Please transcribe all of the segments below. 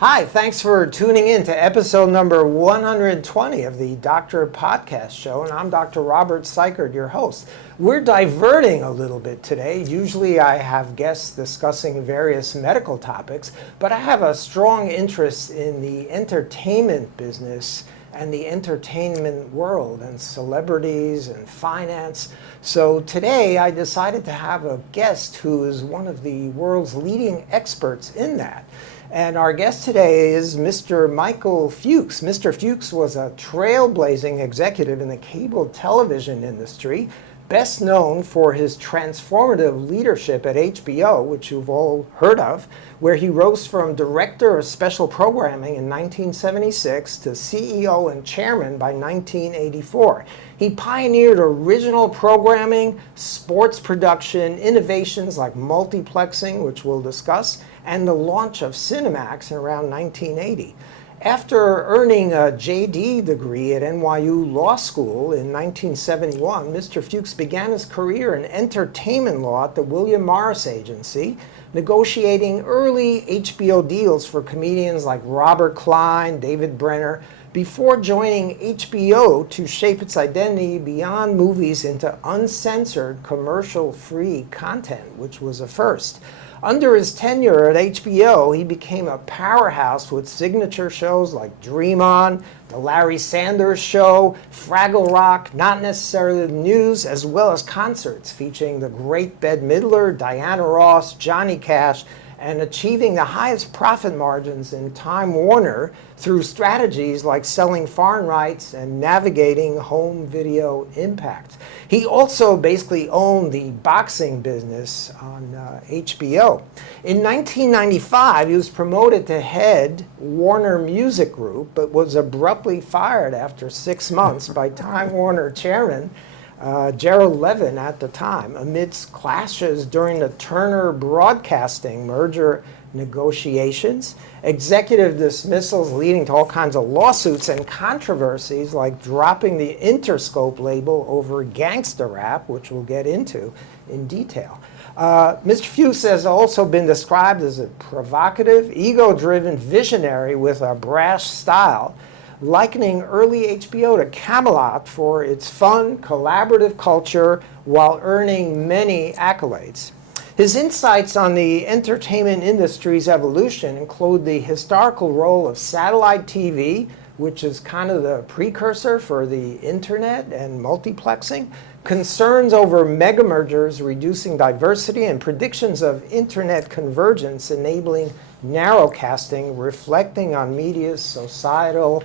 Hi, thanks for tuning in to episode number 120 of the Doctor Podcast Show, and I'm Dr. Robert Cykiert, your host. We're diverting a little bit today. Usually I have guests discussing various medical topics, but I have a strong interest in the entertainment business and the entertainment world and celebrities and finance. So today I decided to have a guest who is one of the world's leading experts in that. And our guest today is Mr. Michael Fuchs. Mr. Fuchs was a trailblazing executive in the cable television industry, best known for his transformative leadership at HBO, which you've all heard of, where he rose from director of special programming in 1976 to CEO and chairman by 1984. He pioneered original programming, sports production, innovations like multiplexing, which we'll discuss, and the launch of Cinemax in around 1980. After earning a JD degree at NYU Law School in 1971, Mr. Fuchs began his career in entertainment law at the William Morris Agency, negotiating early HBO deals for comedians like Robert Klein, David Brenner, before joining HBO to shape its identity beyond movies into uncensored, commercial-free content, which was a first. Under his tenure at HBO, he became a powerhouse with signature shows like Dream On, The Larry Sanders Show, Fraggle Rock, Not Necessarily the News, as well as concerts featuring the great Bette Midler, Diana Ross, Johnny Cash, and achieving the highest profit margins in Time Warner through strategies like selling foreign rights and navigating home video impact. He also basically owned the boxing business on HBO. In 1995, he was promoted to head Warner Music Group, but was abruptly fired after 6 months by Time Warner chairman Gerald Levin at the time, amidst clashes during the Turner Broadcasting merger negotiations, executive dismissals leading to all kinds of lawsuits and controversies like dropping the Interscope label over Gangsta rap, which we'll get into in detail. Mr. Fuchs has also been described as a provocative, ego-driven visionary with a brash style, likening early HBO to Camelot for its fun, collaborative culture while earning many accolades. His insights on the entertainment industry's evolution include the historical role of satellite TV, which is kind of the precursor for the internet and multiplexing, concerns over mega mergers reducing diversity, and predictions of internet convergence enabling narrowcasting, reflecting on media's societal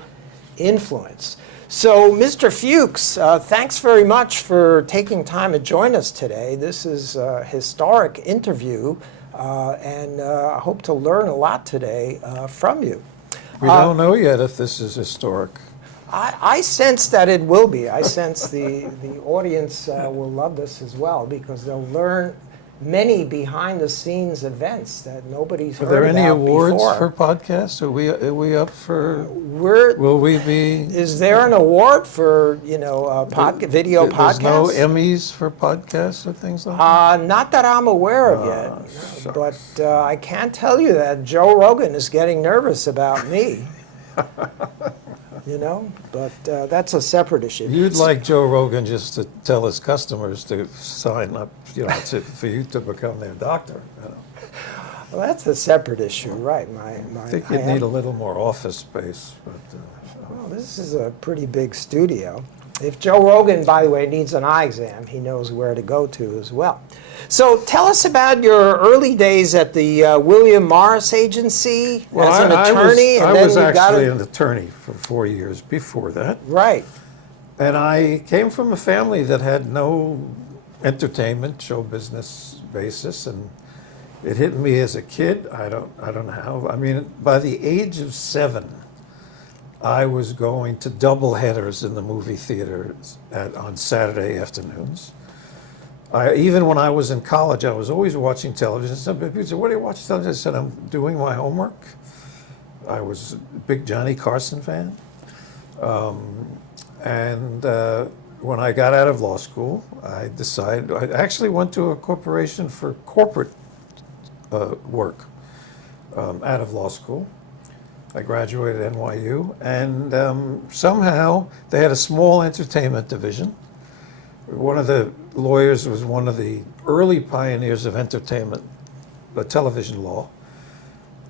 influence. So, Mr. Fuchs, thanks very much for taking time to join us today. This is a historic interview, and I hope to learn a lot today from you. We don't know yet if this is historic. I sense that it will be. I sense the audience will love this as well, because they'll learn many behind-the-scenes events that nobody's heard about before. Are there any awards for podcasts? Are we up for? Will we be? Is there an award for video podcasts? There's no Emmys for podcasts or things like that. Not that I'm aware of yet. But I can tell you that Joe Rogan is getting nervous about me. But that's a separate issue. You'd like Joe Rogan just to tell his customers to sign up, for you to become their doctor. Well, that's a separate issue, right? I think you'd need a little more office space. But well, this is a pretty big studio. If Joe Rogan, by the way, needs an eye exam, he knows where to go to as well. So tell us about your early days at the William Morris Agency as an attorney. I was actually an attorney for 4 years before that. Right. And I came from a family that had no entertainment, show business basis, and it hit me as a kid. I don't know how. I mean, by the age of 7, I was going to double headers in the movie theaters on Saturday afternoons. Even when I was in college, I was always watching television. Some people said, "What do you watch television?" I said, "I'm doing my homework." I was a big Johnny Carson fan. When I got out of law school, I actually went to a corporation for corporate work out of law school. I graduated at NYU, and somehow they had a small entertainment division. One of the lawyers was one of the early pioneers of entertainment, television law.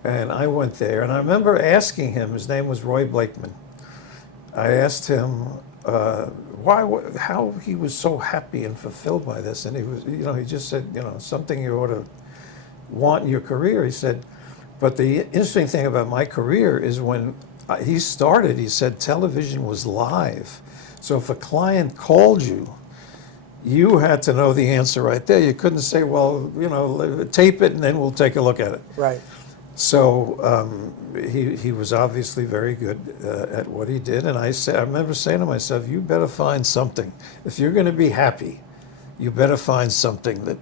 And I went there, and I remember asking him, his name was Roy Blakeman. I asked him how he was so happy and fulfilled by this. And he just said, something you ought to want in your career. He said, but the interesting thing about my career is when he started, he said television was live. So if a client called you, you had to know the answer right there. You couldn't say, well, tape it and then we'll take a look at it. Right. So he was obviously very good at what he did. And I remember saying to myself, you better find something. If you're going to be happy, you better find something that,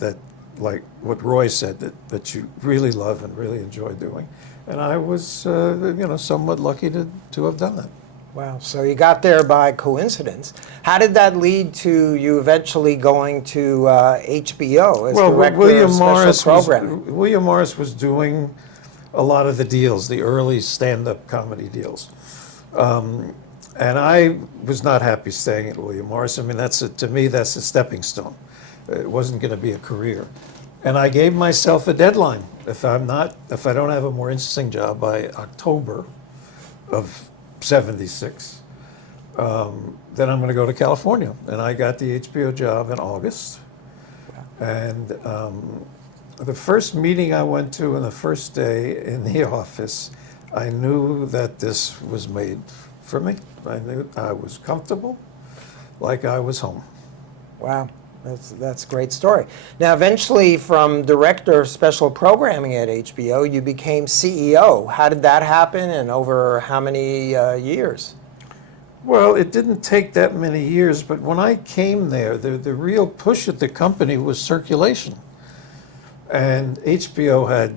that like what Roy said, that you really love and really enjoy doing. And I was, somewhat lucky to have done that. Wow. So you got there by coincidence. How did that lead to you eventually going to HBO as director of special programming? William Morris was doing a lot of the deals, the early stand-up comedy deals. And I was not happy staying at William Morris. I mean, to me, that's a stepping stone. It wasn't going to be a career. And I gave myself a deadline. If I don't have a more interesting job by October of 76, then I'm going to go to California. And I got the HBO job in August. And the first meeting I went to and the first day in the office, I knew that this was made for me. I knew I was comfortable, like I was home. Wow. That's a great story. Now, eventually, from director of special programming at HBO, you became CEO. How did that happen, and over how many years? Well, it didn't take that many years, but when I came there, the real push at the company was circulation. And HBO had,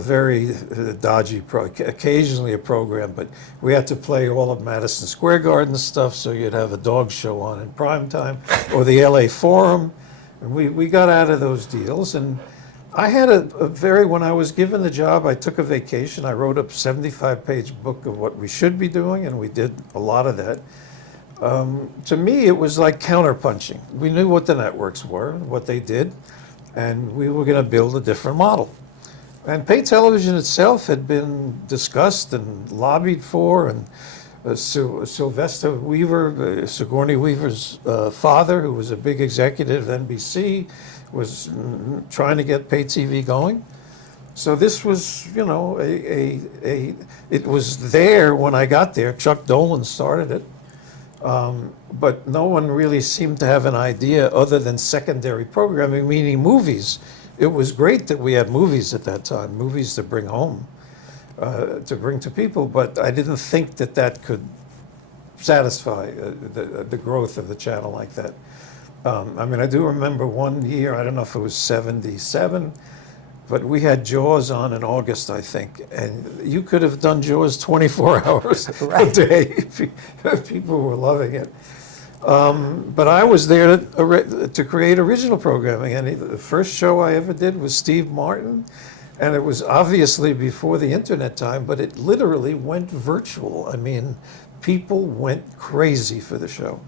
very dodgy, occasionally a program, but we had to play all of Madison Square Garden stuff, so you'd have a dog show on in prime time, or the LA Forum. And we got out of those deals. And I had when I was given the job, I took a vacation. I wrote a 75-page book of what we should be doing, and we did a lot of that. To me, it was like counterpunching. We knew what the networks were, what they did, and we were going to build a different model. And pay television itself had been discussed and lobbied for, and Sylvester Weaver, Sigourney Weaver's father, who was a big executive at NBC, was trying to get pay TV going. So this was, it was there when I got there. Chuck Dolan started it. But no one really seemed to have an idea other than secondary programming, meaning movies. It was great that we had movies at that time, movies to bring home, to bring to people, but I didn't think that could satisfy the growth of the channel like that. I do remember one year, I don't know if it was 77, but we had Jaws on in August, I think, and you could have done Jaws 24 hours a day. People were loving it. But I was there to create original programming, and the first show I ever did was Steve Martin, and it was obviously before the internet time, but it literally went virtual. I mean, people went crazy for the show.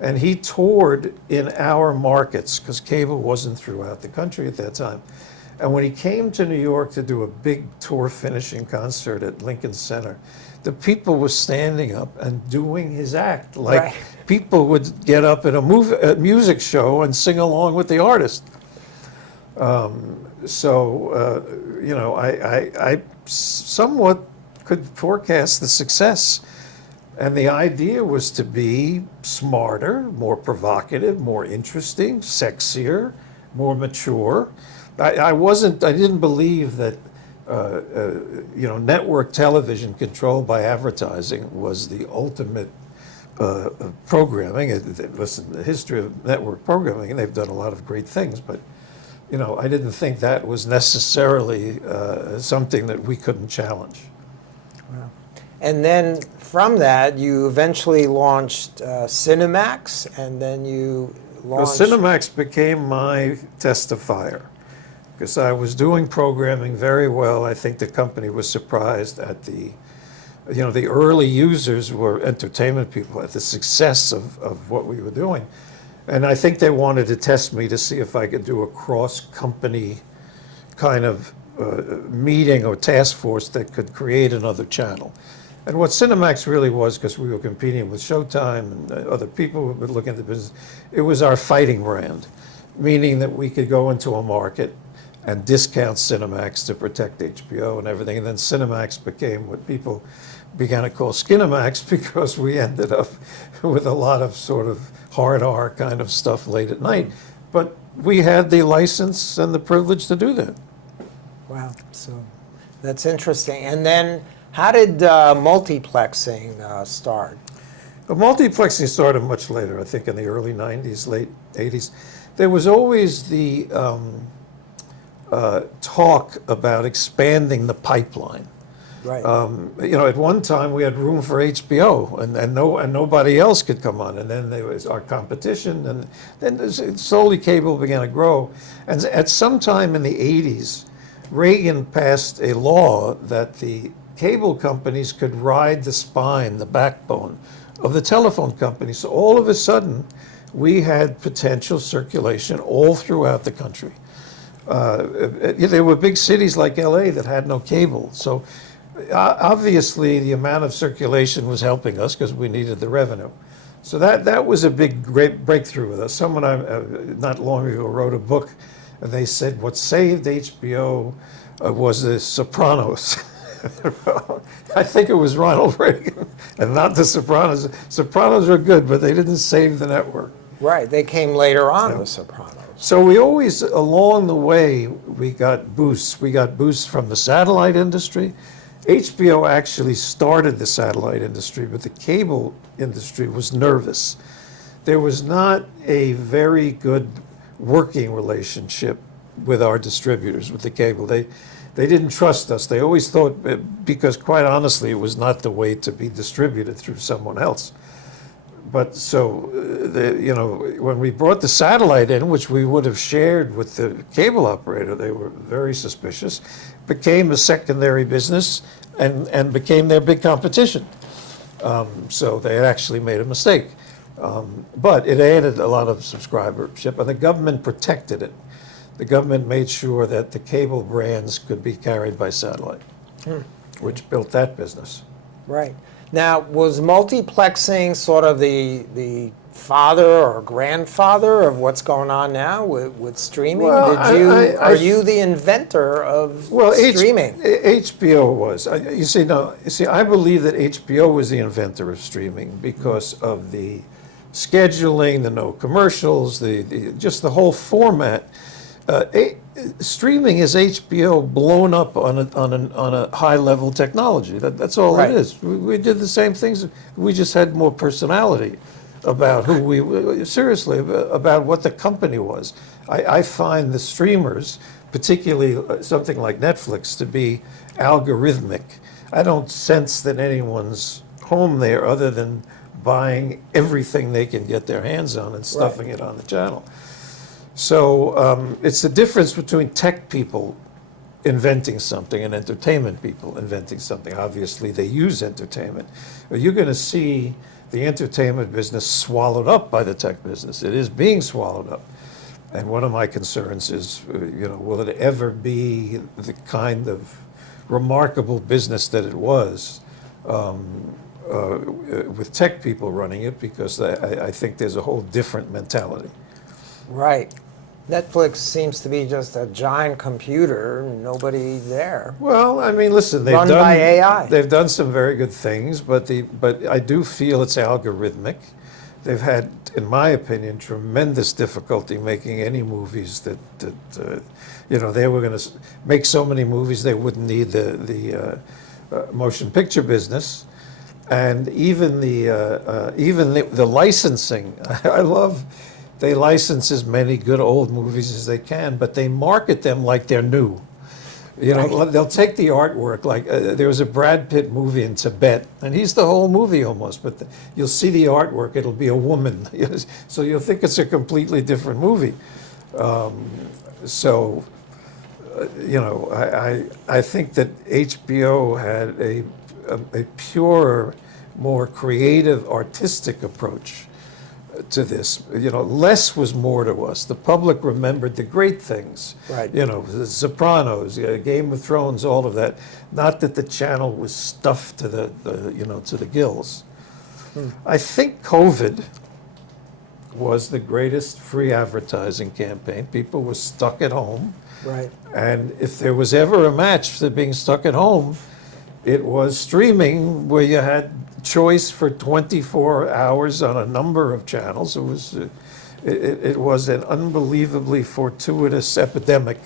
And he toured in our markets, because cable wasn't throughout the country at that time. And when he came to New York to do a big tour finishing concert at Lincoln Center, the people were standing up and doing his act. Like people would get up at a music show and sing along with the artist. I somewhat could forecast the success. And the idea was to be smarter, more provocative, more interesting, sexier, more mature. I didn't believe that, network television controlled by advertising was the ultimate programming. Listen, the history of network programming, and they've done a lot of great things, but, I didn't think that was necessarily something that we couldn't challenge. Wow. And then from that, you eventually launched Cinemax, and then you launched... Well, Cinemax became my testifier. because I was doing programming very well. I think the company was surprised at the early users were entertainment people, at the success of what we were doing. And I think they wanted to test me to see if I could do a cross-company kind of meeting or task force that could create another channel. And what Cinemax really was, because we were competing with Showtime and other people who were looking at the business, it was our fighting brand, meaning that we could go into a market and discount Cinemax to protect HBO and everything. And then Cinemax became what people began to call Skinemax, because we ended up with a lot of sort of hard R kind of stuff late at night. But we had the license and the privilege to do that. Wow, so that's interesting. And then how did multiplexing start? The multiplexing started much later, I think in the early 90s, late 80s. There was always the talk about expanding the pipeline. Right. At one time we had room for HBO, and nobody else could come on. And then there was our competition, and then slowly cable began to grow. And at some time in the 80s, Reagan passed a law that the cable companies could ride the spine, the backbone of the telephone companies. So all of a sudden, we had potential circulation all throughout the country. There were big cities like LA that had no cable. So obviously, the amount of circulation was helping us because we needed the revenue. So that was a great breakthrough with us. Someone not long ago wrote a book, and they said what saved HBO was The Sopranos. I think it was Ronald Reagan and not The Sopranos. Sopranos are good, but they didn't save the network. Right, they came later on, The Sopranos. So we always, along the way, we got boosts. We got boosts from the satellite industry. HBO actually started the satellite industry, but the cable industry was nervous. There was not a very good working relationship with our distributors, with the cable. They didn't trust us. They always thought, because quite honestly, it was not the way to be distributed through someone else. But so, when we brought the satellite in, which we would have shared with the cable operator, they were very suspicious, became a secondary business and became their big competition. So they had actually made a mistake. But it added a lot of subscribership, and the government protected it. The government made sure that the cable brands could be carried by satellite, which built that business. Right. Now, was multiplexing sort of the father or grandfather of what's going on now with streaming? Well, are you the inventor of streaming? HBO was. I believe that HBO was the inventor of streaming because of the scheduling, the no commercials, just the whole format. Streaming is HBO blown up on a high level technology. That's all it is. We did the same things. We just had more personality about who about what the company was. I find the streamers, particularly something like Netflix, to be algorithmic. I don't sense that anyone's home there other than buying everything they can get their hands on and stuffing it on the channel. So it's the difference between tech people inventing something and entertainment people inventing something. Obviously, they use entertainment. But you're going to see the entertainment business swallowed up by the tech business. It is being swallowed up. And one of my concerns is, will it ever be the kind of remarkable business that it was with tech people running it? Because I think there's a whole different mentality. Right. Netflix seems to be just a giant computer, nobody there. Well, I mean, listen, Run by AI. They've done some very good things, but I do feel it's algorithmic. They've had, in my opinion, tremendous difficulty making any movies that they were going to make so many movies they wouldn't need the motion picture business, and even the licensing. I love. They license as many good old movies as they can, but they market them like they're new. They'll take the artwork, like there was a Brad Pitt movie in Tibet, and he's the whole movie almost, but you'll see the artwork, it'll be a woman. So you'll think it's a completely different movie. I think that HBO had a pure, more creative, artistic approach to this. Less was more to us. The public remembered the great things. Right. The Sopranos, Game of Thrones, all of that. Not that the channel was stuffed to the gills. I think COVID was the greatest free advertising campaign. People were stuck at home. Right. And if there was ever a match for being stuck at home, it was streaming, where you had choice for 24 hours on a number of channels. It was an unbelievably fortuitous epidemic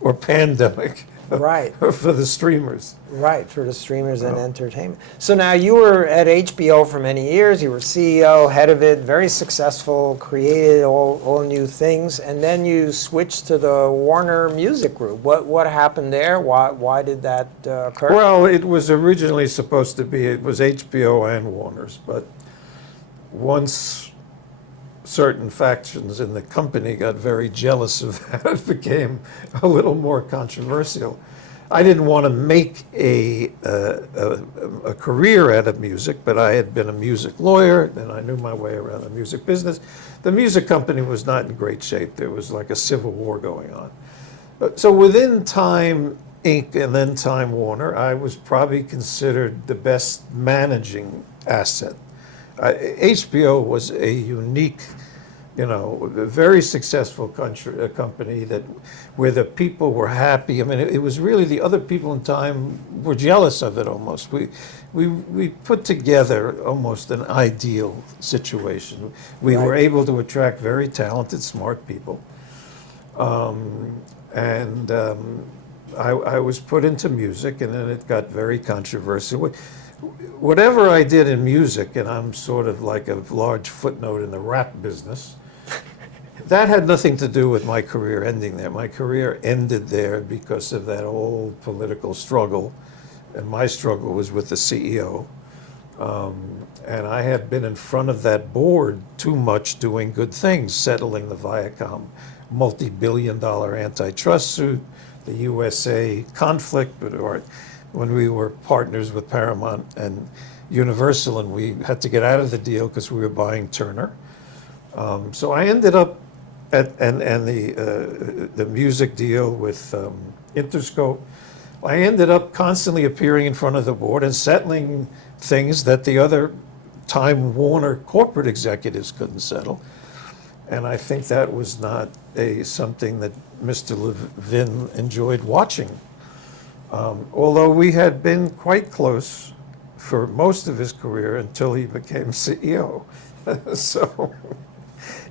or pandemic. Right. For the streamers. Right, for the streamers and entertainment. So now you were at HBO for many years. You were CEO, head of it, very successful, created all new things, and then you switched to the Warner Music Group. What happened there? Why did that occur? Well, it was originally supposed to be, it was HBO and Warner's, but once certain factions in the company got very jealous of that, it became a little more controversial. I didn't want to make a career out of music, but I had been a music lawyer, and I knew my way around the music business. The music company was not in great shape. There was like a civil war going on. So within Time Inc. and then Time Warner, I was probably considered the best managing asset. HBO was a unique, very successful company where the people were happy. I mean, it was really the other people in Time were jealous of it almost. We put together almost an ideal situation. We were able to attract very talented, smart people. I was put into music, and then it got very controversial. Whatever I did in music, and I'm sort of like a large footnote in the rap business, that had nothing to do with my career ending there. My career ended there because of that old political struggle, and my struggle was with the CEO. And I had been in front of that board too much doing good things, settling the Viacom multi-billion-dollar antitrust suit, the USA conflict, when we were partners with Paramount and Universal, and we had to get out of the deal because we were buying Turner. So I ended up the music deal with Interscope. I ended up constantly appearing in front of the board and settling things that the other Time Warner corporate executives couldn't settle. And I think that was not something that Mr. Levin enjoyed watching. Although we had been quite close for most of his career until he became CEO. So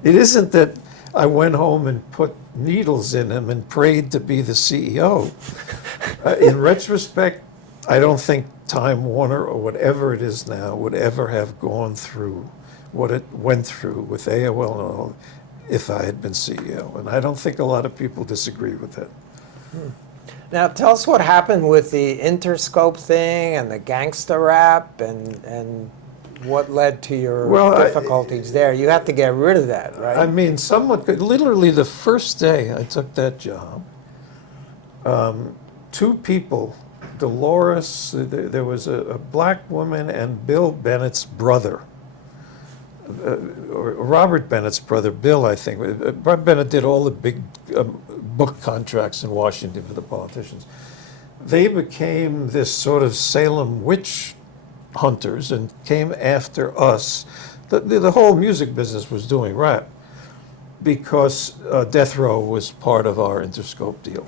it isn't that I went home and put needles in him and prayed to be the CEO. In retrospect, I don't think Time Warner or whatever it is now would ever have gone through what it went through with AOL and all if I had been CEO. And I don't think a lot of people disagree with that. Now, tell us what happened with the Interscope thing and the Gangsta rap and what led to your difficulties there. You had to get rid of that, right? I mean, literally the first day I took that job, two people, Dolores, there was a black woman, and Bill Bennett's brother, or Robert Bennett's brother, Bill, I think. Bob Bennett did all the big book contracts in Washington for the politicians. They became this sort of Salem witch hunters and came after us. The whole music business was doing rap because Death Row was part of our Interscope deal.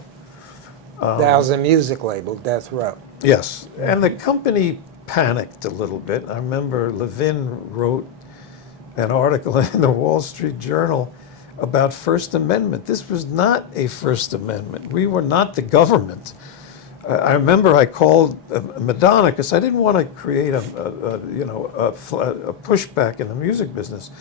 That was a music label, Death Row. Yes, and the company panicked a little bit. I remember Levin wrote an article in the Wall Street Journal about First Amendment. This was not a First Amendment. We were not the government. I remember I called Madonna because I didn't want to create a pushback in the music business.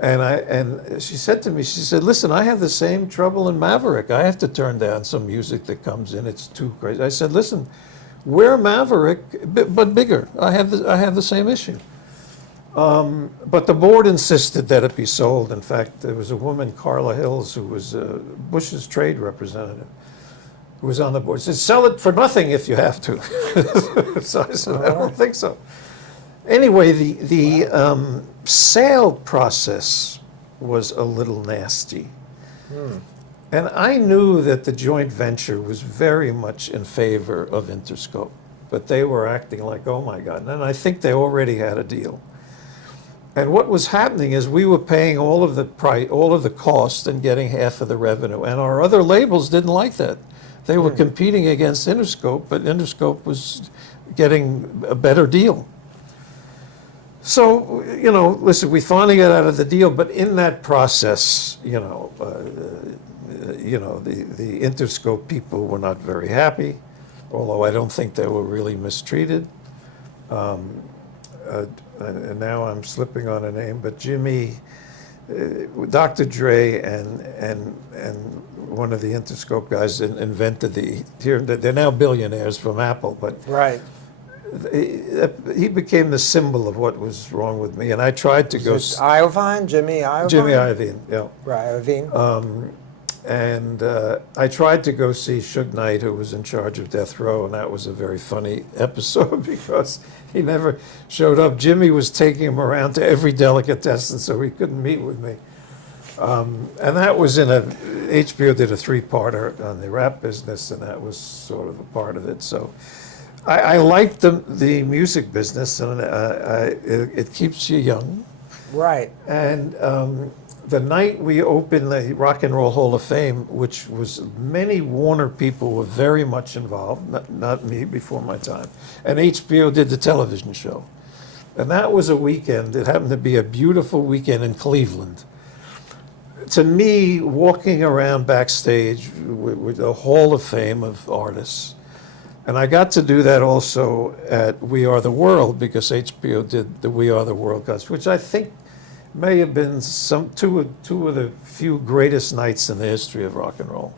And she said to me, she said, "Listen, I have the same trouble in Maverick. I have to turn down some music that comes in. It's too crazy." I said, "Listen, we're Maverick, but bigger. I have the same issue." But the board insisted that it be sold. In fact, there was a woman, Carla Hills, who was Bush's trade representative. who was on the board, said, "Sell it for nothing if you have to." So I said, "I don't think so." Anyway, the sale process was a little nasty. And I knew that the joint venture was very much in favor of Interscope, but they were acting like, oh my God. And I think they already had a deal. And what was happening is we were paying all of the price, all of the cost, and getting half of the revenue. And our other labels didn't like that. They were competing against Interscope, but Interscope was getting a better deal. So, listen, we finally got out of the deal, but in that process, the Interscope people were not very happy, although I don't think they were really mistreated. And now I'm slipping on a name, but Jimmy, Dr. Dre and one of the Interscope guys invented they're now billionaires from Apple, but Right. he became the symbol of what was wrong with me, and I tried to go. Iovine, Jimmy Iovine? Jimmy Iovine, yeah. Right, Iovine. And I tried to go see Suge Knight, who was in charge of Death Row, and that was a very funny episode because he never showed up. Jimmy was taking him around to every delicatessen, so he couldn't meet with me. And that was HBO did a 3-parter on the rap business, and that was sort of a part of it. So I liked the music business, and it keeps you young. Right. And the night we opened the Rock and Roll Hall of Fame, which was many Warner people were very much involved, not me before my time, and HBO did the television show. And that was a weekend. It happened to be a beautiful weekend in Cleveland. To me, walking around backstage with the Hall of Fame of artists, and I got to do that also at We Are the World because HBO did the We Are the World contest, which I think may have been two of the few greatest nights in the history of rock and roll.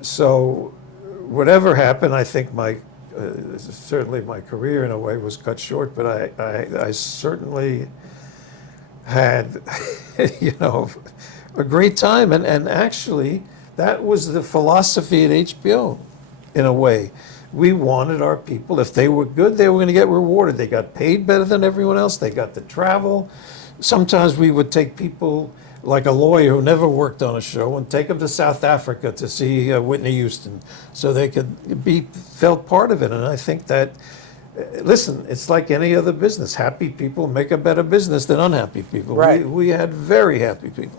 So whatever happened, I think certainly my career in a way was cut short, but I certainly had a great time, and actually that was the philosophy at HBO in a way. We wanted our people, if they were good, they were going to get rewarded. They got paid better than everyone else. They got to travel. Sometimes we would take people, like a lawyer who never worked on a show, and take them to South Africa to see Whitney Houston so they could felt part of it. And I think that, listen, it's like any other business. Happy people make a better business than unhappy people. Right. We had very happy people.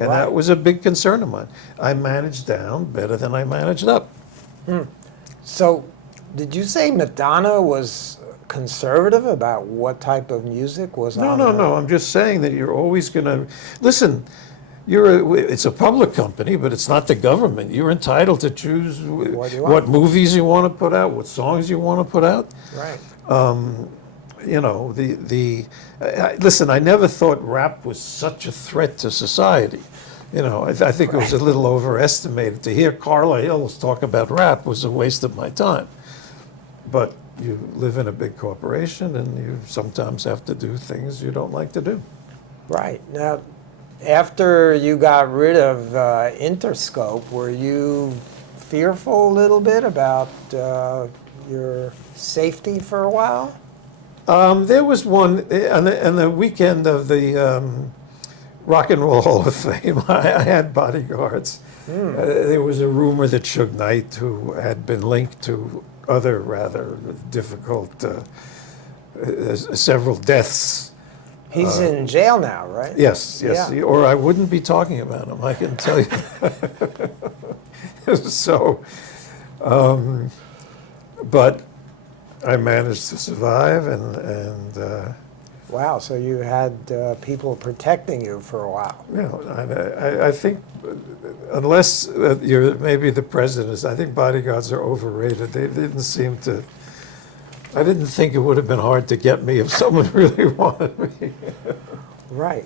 And Right. that was a big concern of mine. I managed down better than I managed up. So, did you say Madonna was conservative about what type of music was on? No. I'm just saying that you're always going to listen. It's a public company, but it's not the government. You're entitled to choose what movies you want to put out, what songs you want to put out. Right. Listen, I never thought rap was such a threat to society. I think it was a little overestimated. To hear Carla Hills talk about rap was a waste of my time. But you live in a big corporation, and you sometimes have to do things you don't like to do. Right. Now, after you got rid of Interscope, were you fearful a little bit about your safety for a while? There was one on the weekend of the Rock and Roll Hall of Fame. I had bodyguards. There was a rumor that Suge Knight, who had been linked to other rather difficult, several deaths. He's in jail now, right? Yes, Yeah. or I wouldn't be talking about him, I can tell you. So, but I managed to survive, and Wow, so you had people protecting you for a while. I think unless you're maybe the president, I think bodyguards are overrated. They didn't seem to. I didn't think it would have been hard to get me if someone really wanted me. Right.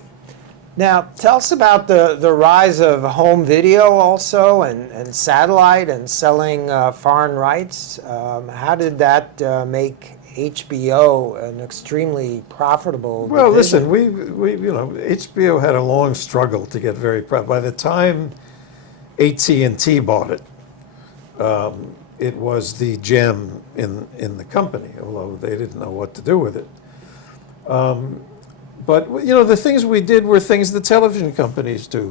Now, tell us about the rise of home video also and satellite and selling foreign rights. How did that make HBO an extremely profitable Well, division? listen, we HBO had a long struggle to get very proud. By the time AT&T bought it, it was the gem in the company, although they didn't know what to do with it. But the things we did were things the television companies do.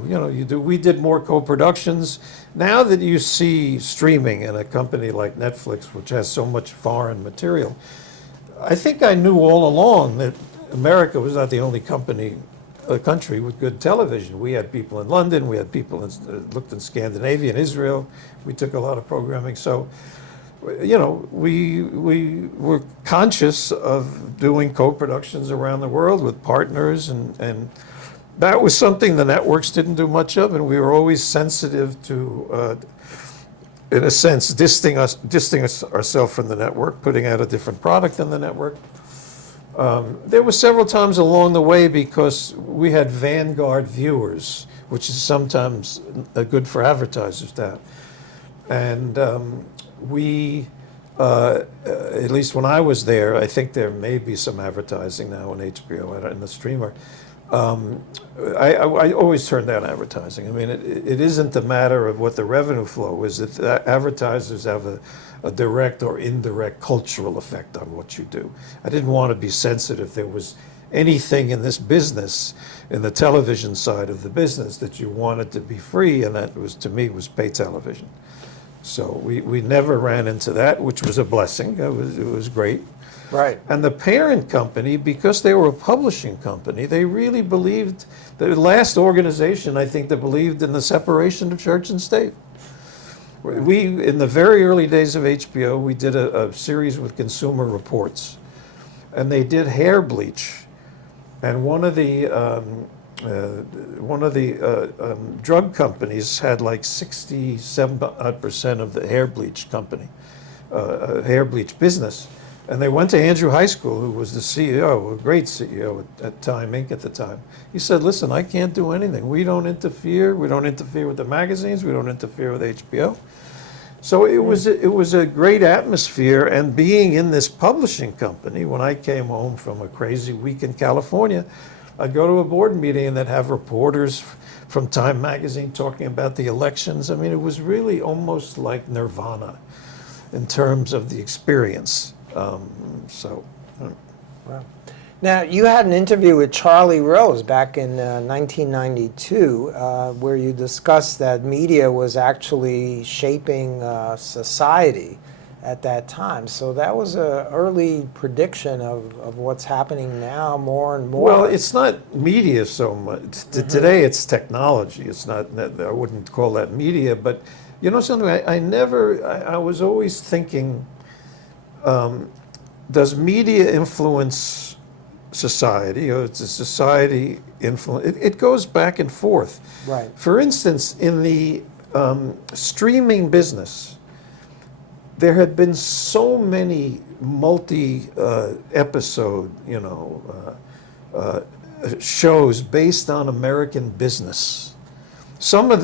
We did more co-productions. Now that you see streaming in a company like Netflix, which has so much foreign material, I think I knew all along that America was not the only country with good television. We had people in London, we had people looked in Scandinavia and Israel. We took a lot of programming. So, we were conscious of doing co-productions around the world with partners, and that was something the networks didn't do much of, and we were always sensitive to, in a sense, distancing ourselves from the network, putting out a different product than the network. There were several times along the way because we had vanguard viewers, which is sometimes good for advertisers to have. And we, at least when I was there, I think there may be some advertising now on HBO, in the streamer. I always turn down advertising. I mean, it isn't a matter of what the revenue flow is. Advertisers have a direct or indirect cultural effect on what you do. I didn't want to be sensitive. There was anything in this business, in the television side of the business, that you wanted to be free, and that was, to me, was pay television. So we never ran into that, which was a blessing. It was great. Right. And the parent company, because they were a publishing company, they really believed, the last organization, I think, that believed in the separation of church and state. We, in the very early days of HBO, we did a series with Consumer Reports, and they did hair bleach. And one of the drug companies had like 67% of the hair bleach company, hair bleach business. And they went to Andrew High School, who was the CEO, a great CEO at Time Inc. at the time. He said, listen, I can't do anything. We don't interfere. We don't interfere with the magazines. We don't interfere with HBO. So it was a great atmosphere. And being in this publishing company, when I came home from a crazy week in California, I'd go to a board meeting and they'd have reporters from Time magazine talking about the elections. I mean, it was really almost like nirvana in terms of the experience. Wow. Now, you had an interview with Charlie Rose back in 1992 where you discussed that media was actually shaping society at that time. So that was an early prediction of what's happening now more and more. Well, it's not media so much. Today it's technology. It's not, I wouldn't call that media, but you know something, I was always thinking, does media influence society, or does society influence? It goes back and forth. Right. For instance, in the streaming business, there had been so many multi-episode, shows based on American business. Some of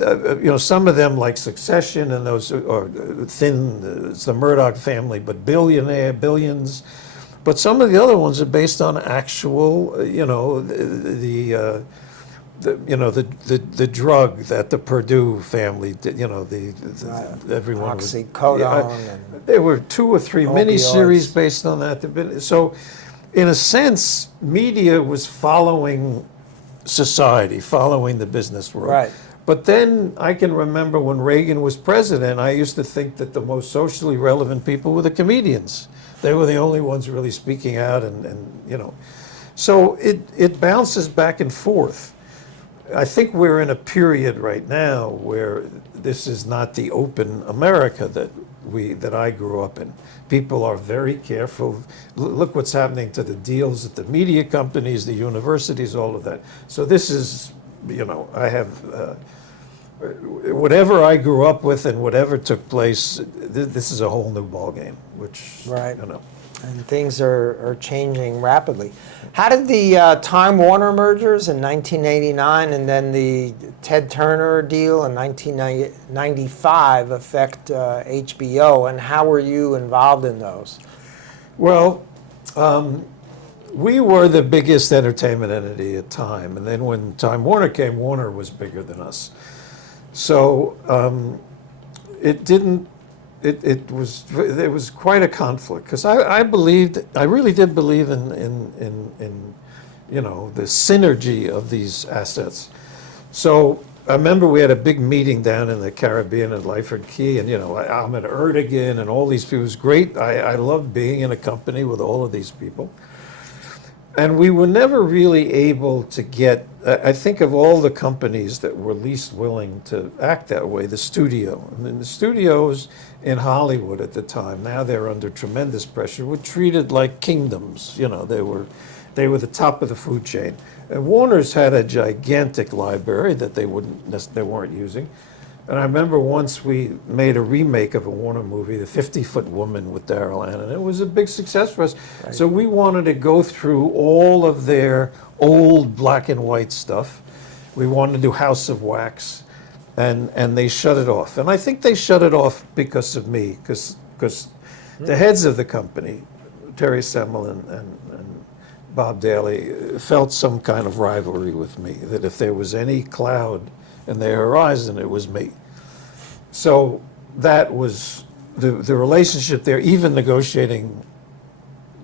them like Succession and those, or it's the Murdoch family, but billions. But some of the other ones are based on actual, the drug that the Purdue family did, everyone oxycodone. There were 2 or 3 miniseries based on that. So, in a sense, media was following society, following the business world. Right. But then I can remember when Reagan was president, I used to think that the most socially relevant people were the comedians. They were the only ones really speaking out, and. So it bounces back and forth. I think we're in a period right now where this is not the open America that I grew up in. People are very careful. Look what's happening to the deals at the media companies, the universities, all of that. So this is, I have, whatever I grew up with and whatever took place, this is a whole new ballgame, which, right. And things are changing rapidly. How did the Time Warner mergers in 1989 and then the Ted Turner deal in 1995 affect HBO, and how were you involved in those? Well, we were the biggest entertainment entity at Time, and then when Time Warner came, Warner was bigger than us. So it didn't There was quite a conflict because I really did believe in the synergy of these assets. So I remember we had a big meeting down in the Caribbean at Lyford Key, and Ahmed Erdogan and all these people. It was great. I loved being in a company with all of these people. And we were never really able to get, I think of all the companies that were least willing to act that way, the studio. I mean, the studios in Hollywood at the time, now they're under tremendous pressure, were treated like kingdoms. They were the top of the food chain. And Warner's had a gigantic library that they weren't using. And I remember once we made a remake of a Warner movie, The 50-Foot Woman with Daryl Ann, and it was a big success for us. Right. So we wanted to go through all of their old black and white stuff. We wanted to do House of Wax, and they shut it off. And I think they shut it off because of me, because the heads of the company, Terry Semel and Bob Daly, felt some kind of rivalry with me, that if there was any cloud in their horizon, it was me. So that was the relationship there, even negotiating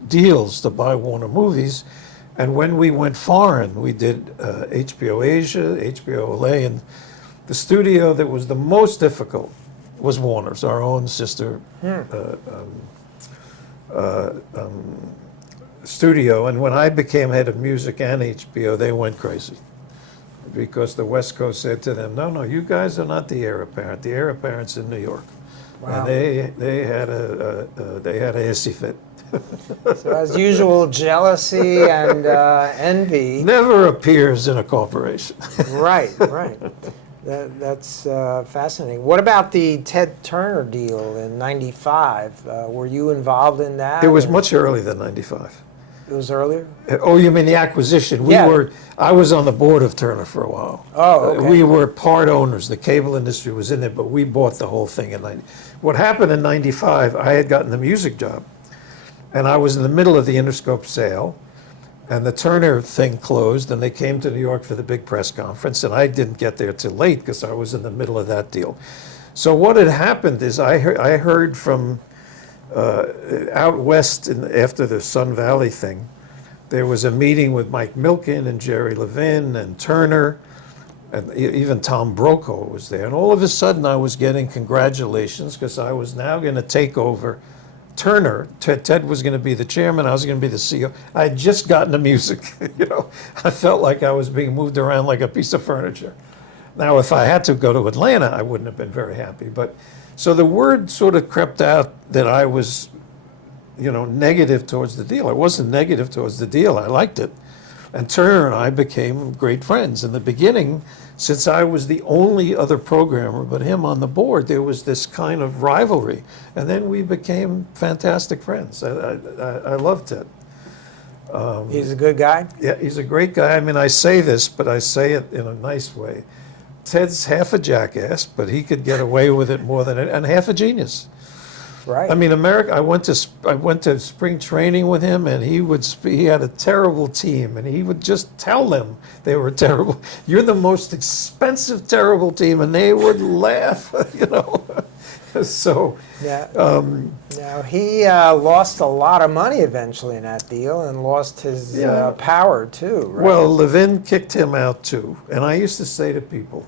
deals to buy Warner Movies. And when we went foreign, we did HBO Asia, HBO LA, and the studio that was the most difficult was Warner's, our own sister studio. And when I became head of music and HBO, they went crazy, because the West Coast said to them, no, you guys are not the heir apparent. The heir apparent's in New York. Wow. And they had a hissy fit. So as usual, jealousy and envy never appears in a corporation. Right. That's fascinating. What about the Ted Turner deal in '95? Were you involved in that? It was much earlier than '95. It was earlier? Oh, you mean the acquisition? I was on the board of Turner for a while. Oh, okay. We were part owners. The cable industry was in there, but we bought the whole thing in '90. What happened in '95, I had gotten the music job, and I was in the middle of the Interscope sale, and the Turner thing closed, and they came to New York for the big press conference, and I didn't get there till late because I was in the middle of that deal. So what had happened is I heard from out west after the Sun Valley thing, there was a meeting with Mike Milken and Gerald Levin and Turner, and even Tom Brokaw was there. And all of a sudden I was getting congratulations because I was now going to take over Turner. Ted was going to be the chairman, I was going to be the CEO. I had just gotten to music. I felt like I was being moved around like a piece of furniture. Now, if I had to go to Atlanta, I wouldn't have been very happy. But so the word sort of crept out that I was, negative towards the deal. I wasn't negative towards the deal. I liked it. And Turner and I became great friends. In the beginning, since I was the only other programmer but him on the board, there was this kind of rivalry. And then we became fantastic friends. I loved Ted. He's a good guy? Yeah, he's a great guy. I mean, I say this, but I say it in a nice way. Ted's half a jackass, but he could get away with it more than and half a genius. Right. I mean, I went to spring training with him, and he had a terrible team, and he would just tell them they were terrible. You're the most expensive terrible team, and they would laugh, So yeah. Now he lost a lot of money eventually in that deal, and lost his power too. Right? Well, Levin kicked him out too, and I used to say to people,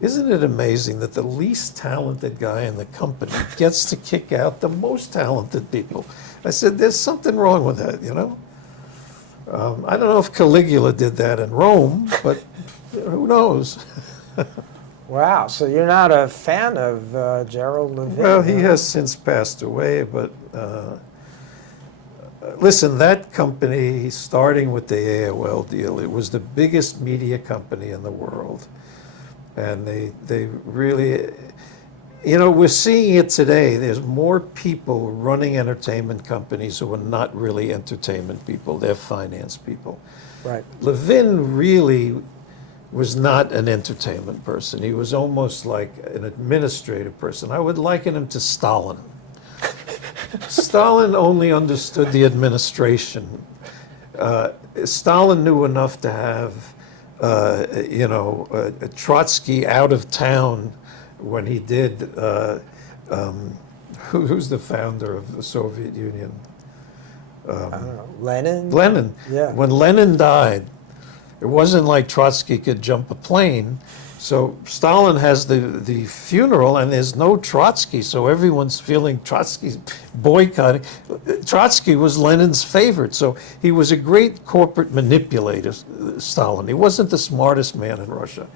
isn't it amazing that the least talented guy in the company gets to kick out the most talented people? I said, there's something wrong with that, I don't know if Caligula did that in Rome, but who knows? Wow, so you're not a fan of Gerald Levin? Well, he has since passed away, but listen, that company, starting with the AOL deal, it was the biggest media company in the world. And they really, we're seeing it today. There's more people running entertainment companies who are not really entertainment people. They're finance people. Right. Levin really was not an entertainment person. He was almost like an administrative person. I would liken him to Stalin. Stalin only understood the administration. Stalin knew enough to have Trotsky out of town when he did Who's the founder of the Soviet Union? I don't know, Lenin? Lenin. Yeah. When Lenin died, it wasn't like Trotsky could jump a plane. So Stalin has the funeral, and there's no Trotsky, so everyone's feeling Trotsky's boycotting. Trotsky was Lenin's favorite, so he was a great corporate manipulator, Stalin. He wasn't the smartest man in Russia.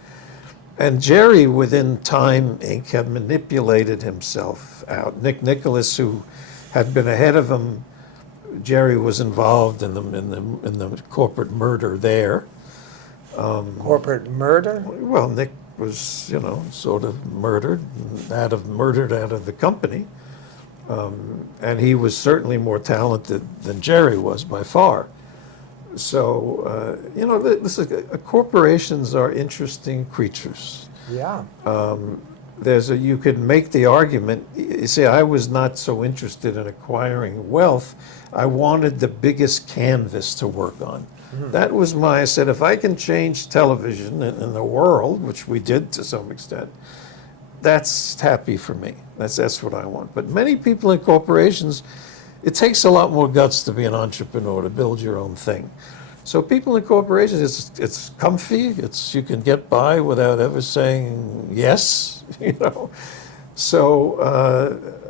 And Jerry, within Time Inc., had manipulated himself out. Nick Nicholas, who had been ahead of him, Jerry was involved in the corporate murder there. Corporate murder? Well, Nick was, sort of murdered out of the company. And he was certainly more talented than Jerry was by far. So, corporations are interesting creatures. Yeah. You could make the argument, you see, I was not so interested in acquiring wealth. I wanted the biggest canvas to work on. That was I said, if I can change television in the world, which we did to some extent, that's happy for me. That's what I want. But many people in corporations, it takes a lot more guts to be an entrepreneur, to build your own thing. So people in corporations, it's comfy, you can get by without ever saying yes, So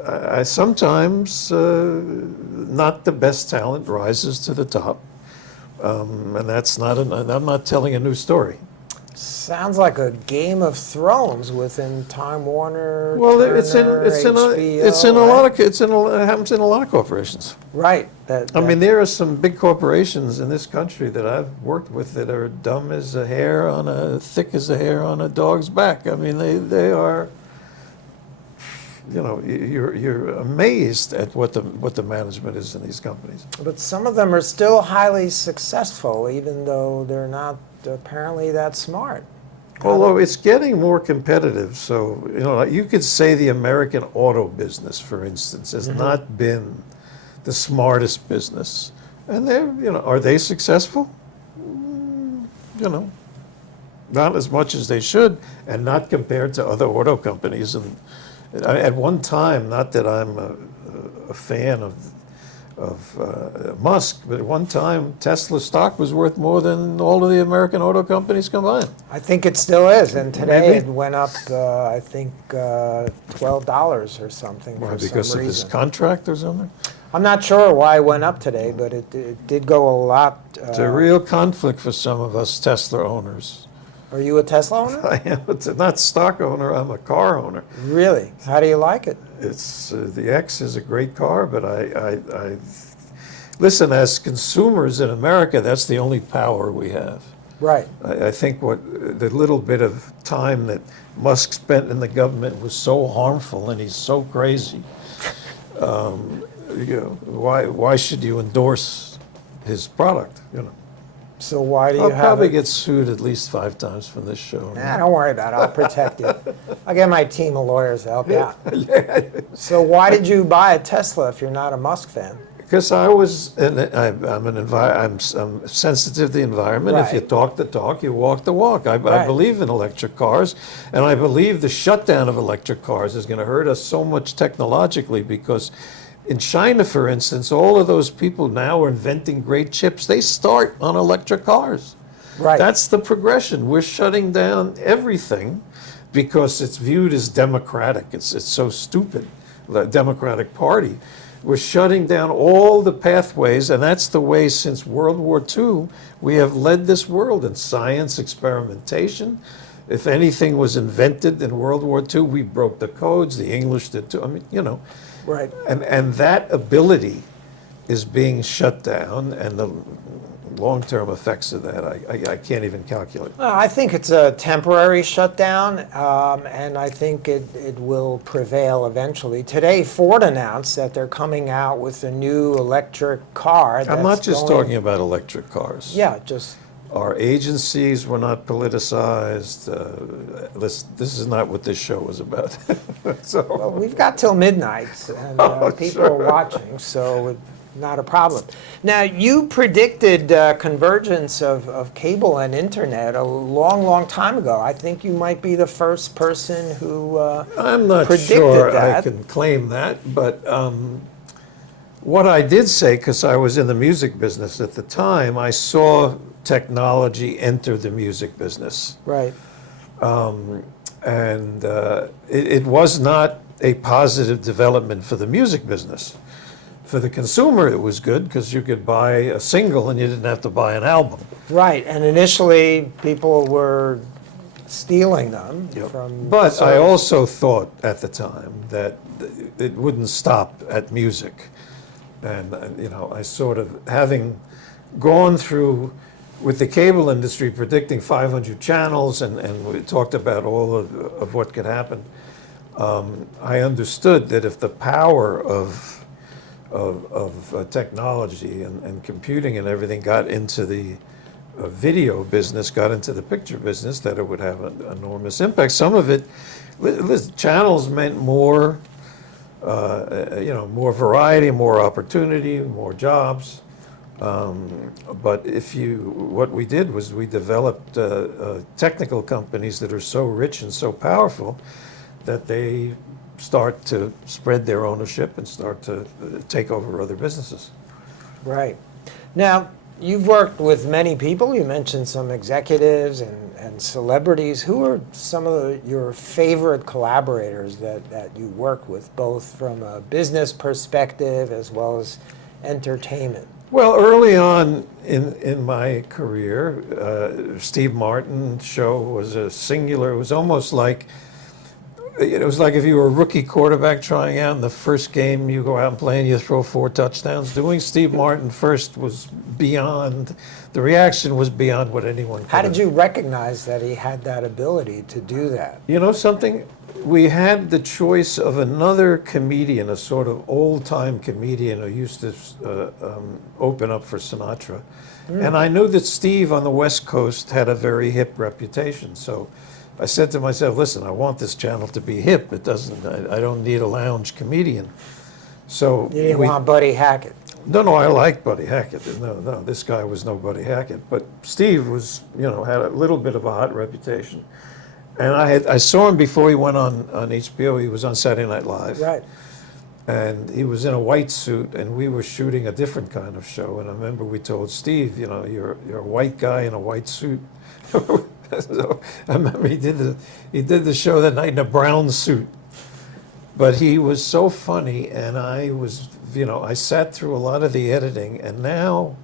I sometimes, not the best talent rises to the top. And that's I'm not telling a new story. Sounds like a Game of Thrones within Time Warner. Well, Turner, HBO, it happens in a lot of corporations. Right. I mean, there are some big corporations in this country that I've worked with that are dumb as thick as a hair on a dog's back. I mean, they are. You're amazed at what the management is in these companies. But some of them are still highly successful, even though they're not apparently that smart. Although it's getting more competitive, so you could say the American auto business, for instance, has not been the smartest business, and are they successful? Not as much as they should, and not compared to other auto companies. And at one time, not that I'm a fan of Musk, but at one time, Tesla stock was worth more than all of the American auto companies combined. I think it still is, and today Maybe. it went up, I think, $12 or something. Why, for because some of reason. his contract or something? I'm not sure why it went up today, but it did go a lot. It's a real conflict for some of us Tesla owners. Are you a Tesla owner? I am not stock owner, I'm a car owner. Really? How do you like it? It's the X is a great car, but I listen, as consumers in America, that's the only power we have. Right. I think the little bit of time that Musk spent in the government was so harmful, and he's so crazy. Why should you endorse his product? So why do you I'll have probably it? get sued at least 5 times from this show. Nah, don't worry about it. I'll protect you. I'll get my team of lawyers to help you out. So why did you buy a Tesla if you're not a Musk fan? Because I'm sensitive to the environment. Right. If you talk the talk, you walk the walk. I Right. believe in electric cars, and I believe the shutdown of electric cars is going to hurt us so much technologically, because in China, for instance, all of those people now are inventing great chips. They start on electric cars. Right. That's the progression. We're shutting down everything because it's viewed as democratic. It's so stupid, the Democratic Party. We're shutting down all the pathways, and that's the way since World War II we have led this world in science, experimentation. If anything was invented in World War II, we broke the codes. The English did too. I mean, Right. And that ability is being shut down, and the long-term effects of that, I can't even calculate. I think it's a temporary shutdown, and I think it will prevail eventually. Today, Ford announced that they're coming out with a new electric car. I'm not just talking about electric cars. Yeah, just... Our agencies were not politicized. This is not what this show was about. Well, we've got till midnight, and people are watching, so not a problem. Now, you predicted convergence of cable and internet a long, long time ago. I think you might be the first person who I'm not predicted sure that. I can claim that, but what I did say, because I was in the music business at the time, I saw technology enter the music business. Right. And it was not a positive development for the music business. For the consumer, it was good because you could buy a single and you didn't have to buy an album. Right, and initially people were stealing them Yep. from... But I also thought at the time that it wouldn't stop at music. And, you know, I sort of, having gone through with the cable industry predicting 500 channels, and we talked about all of what could happen, I understood that if the power of technology and computing and everything got into the video business, got into the picture business, that it would have an enormous impact. Some of it, channels meant more, more variety, more opportunity, more jobs. But what we did was we developed technical companies that are so rich and so powerful that they start to spread their ownership and start to take over other businesses. Right. Now, you've worked with many people. You mentioned some executives and celebrities. Who are some of your favorite collaborators that you work with, both from a business perspective as well as entertainment? Well, early on in my career, Steve Martin's show was a singular. It was almost like, it was like if you were a rookie quarterback trying out in the first game you go out and play and you throw 4 touchdowns. Doing Steve Martin first was beyond, the reaction was beyond what anyone could How did you recognize that he had that ability to do that? You know something? We had the choice of another comedian, a sort of old-time comedian who used to open up for Sinatra. And I knew that Steve on the West Coast had a very hip reputation. So I said to myself, listen, I want this channel to be hip. It doesn't, I don't need a lounge comedian. So You didn't want Buddy Hackett. No, I like Buddy Hackett. No, this guy was no Buddy Hackett. But Steve was, had a little bit of a hot reputation. And I saw him before he went on HBO. He was on Saturday Night Live. Right. And he was in a white suit, and we were shooting a different kind of show. And I remember we told Steve, you're a white guy in a white suit. So I remember he did the show that night in a brown suit. But he was so funny, and I was, I sat through a lot of the editing, and now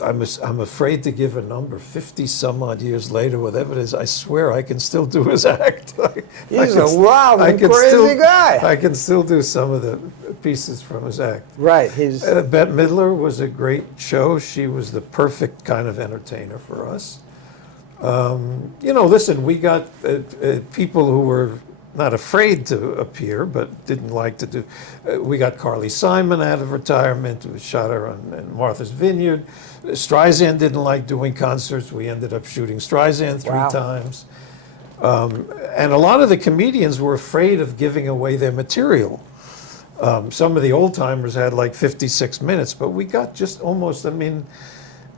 I'm afraid to give a number. 50 some odd years later, whatever it is, I swear I can still do his act. He's a wild and crazy guy. I can still do some of the pieces from his act. Right. Bette Midler was a great show. She was the perfect kind of entertainer for us. Listen, we got people who were not afraid to appear, but didn't like to do. We got Carly Simon out of retirement. We shot her on Martha's Vineyard. Streisand didn't like doing concerts. We ended up shooting Streisand 3 times. And a lot of the comedians were afraid of giving away their material. Some of the old timers had like 56 minutes, but we got just almost,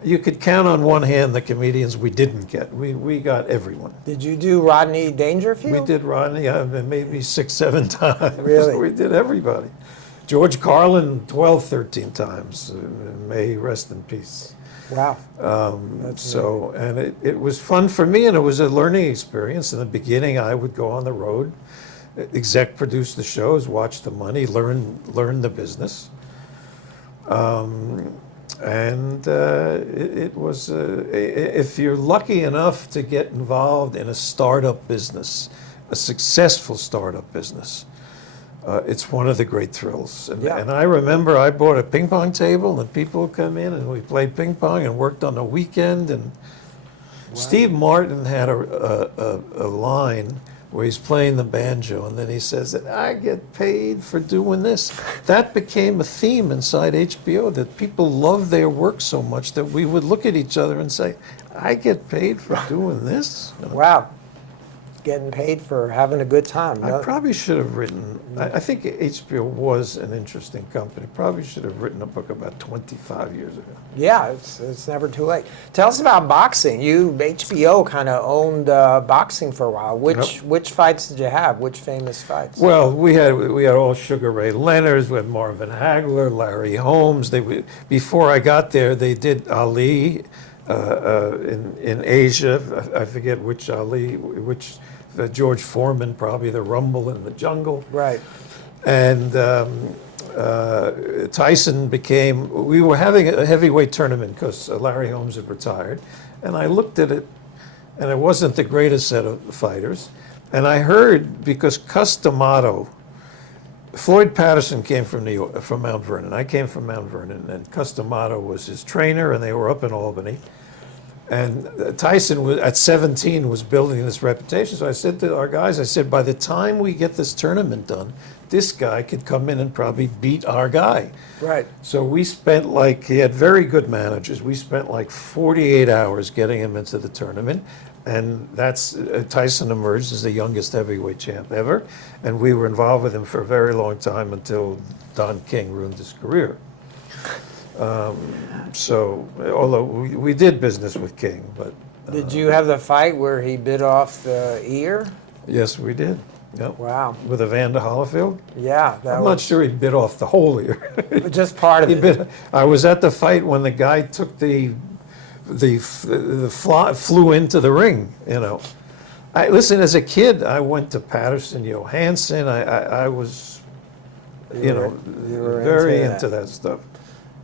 you could count on one hand the comedians we didn't get. We got everyone. Did you do Rodney Dangerfield? We did Rodney maybe 6, 7 times. Really? We did everybody. George Carlin 12, 13 times. May he rest in peace. Wow. And it was fun for me, and it was a learning experience. In the beginning, I would go on the road, exec produce the shows, watch the money, learn the business. It was, if you're lucky enough to get involved in a startup business, a successful startup business, it's one of the great thrills. And I remember I bought a ping pong table, and people would come in, and we played ping pong and worked on the weekend. And Steve Martin had a line where he's playing the banjo, and then he says that I get paid for doing this. That became a theme inside HBO, that people love their work so much that we would look at each other and say, I get paid for doing this? Wow. getting paid for having a good time. I probably should have written, I think HBO was an interesting company. Probably should have written a book about 25 years ago. Yeah, it's never too late. Tell us about boxing. HBO kind of owned boxing for a while. Which fights did you have? Which famous fights? Well, we had all Sugar Ray Leonards, we had Marvin Hagler, Larry Holmes. Before I got there, they did Ali in Asia. I forget which Ali, George Foreman, probably the Rumble in the Jungle. Right. And Tyson we were having a heavyweight tournament because Larry Holmes had retired. And I looked at it, and it wasn't the greatest set of fighters. And I heard, because Customato, Floyd Patterson came from New York, from Mount Vernon. I came from Mount Vernon, and Customato was his trainer, and they were up in Albany. And Tyson, at 17, was building this reputation. So I said to our guys, by the time we get this tournament done, this guy could come in and probably beat our guy. Right. So we spent he had very good managers. We spent 48 hours getting him into the tournament. And that's, Tyson emerged as the youngest heavyweight champ ever. And we were involved with him for a very long time until Don King ruined his career. So, although we did business with King, but... Did you have the fight where he bit off the ear? Yes, we did. Yep. Wow. With Evander Holyfield? Yeah. I'm not sure he bit off the whole ear. Just part of it. I was at the fight when the guy took flew into the ring, Listen, as a kid, I went to Patterson, Johansson. I was, You were very into that stuff.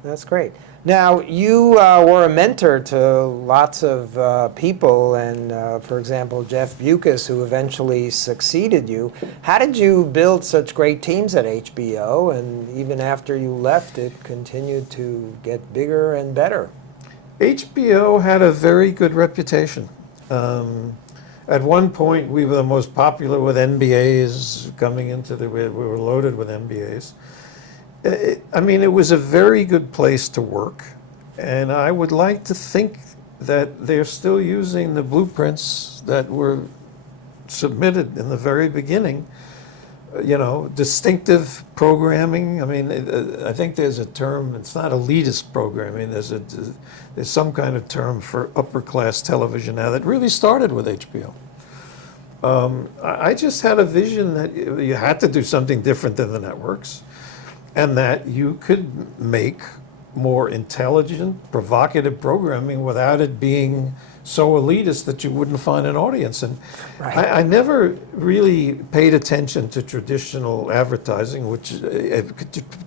That's great. Now, you were a mentor to lots of people, and for example, Jeff Bewkes, who eventually succeeded you. How did you build such great teams at HBO, and even after you left, it continued to get bigger and better? HBO had a very good reputation. At one point, we were the most popular with NBAs coming into we were loaded with NBAs. It was a very good place to work, and I would like to think that they're still using the blueprints that were submitted in the very beginning. Distinctive programming. I think there's a term. It's not elitist programming. There's some kind of term for upper class television now that really started with HBO. I just had a vision that you had to do something different than the networks, and that you could make more intelligent, provocative programming without it being so elitist that you wouldn't find an audience. And right. I never really paid attention to traditional advertising,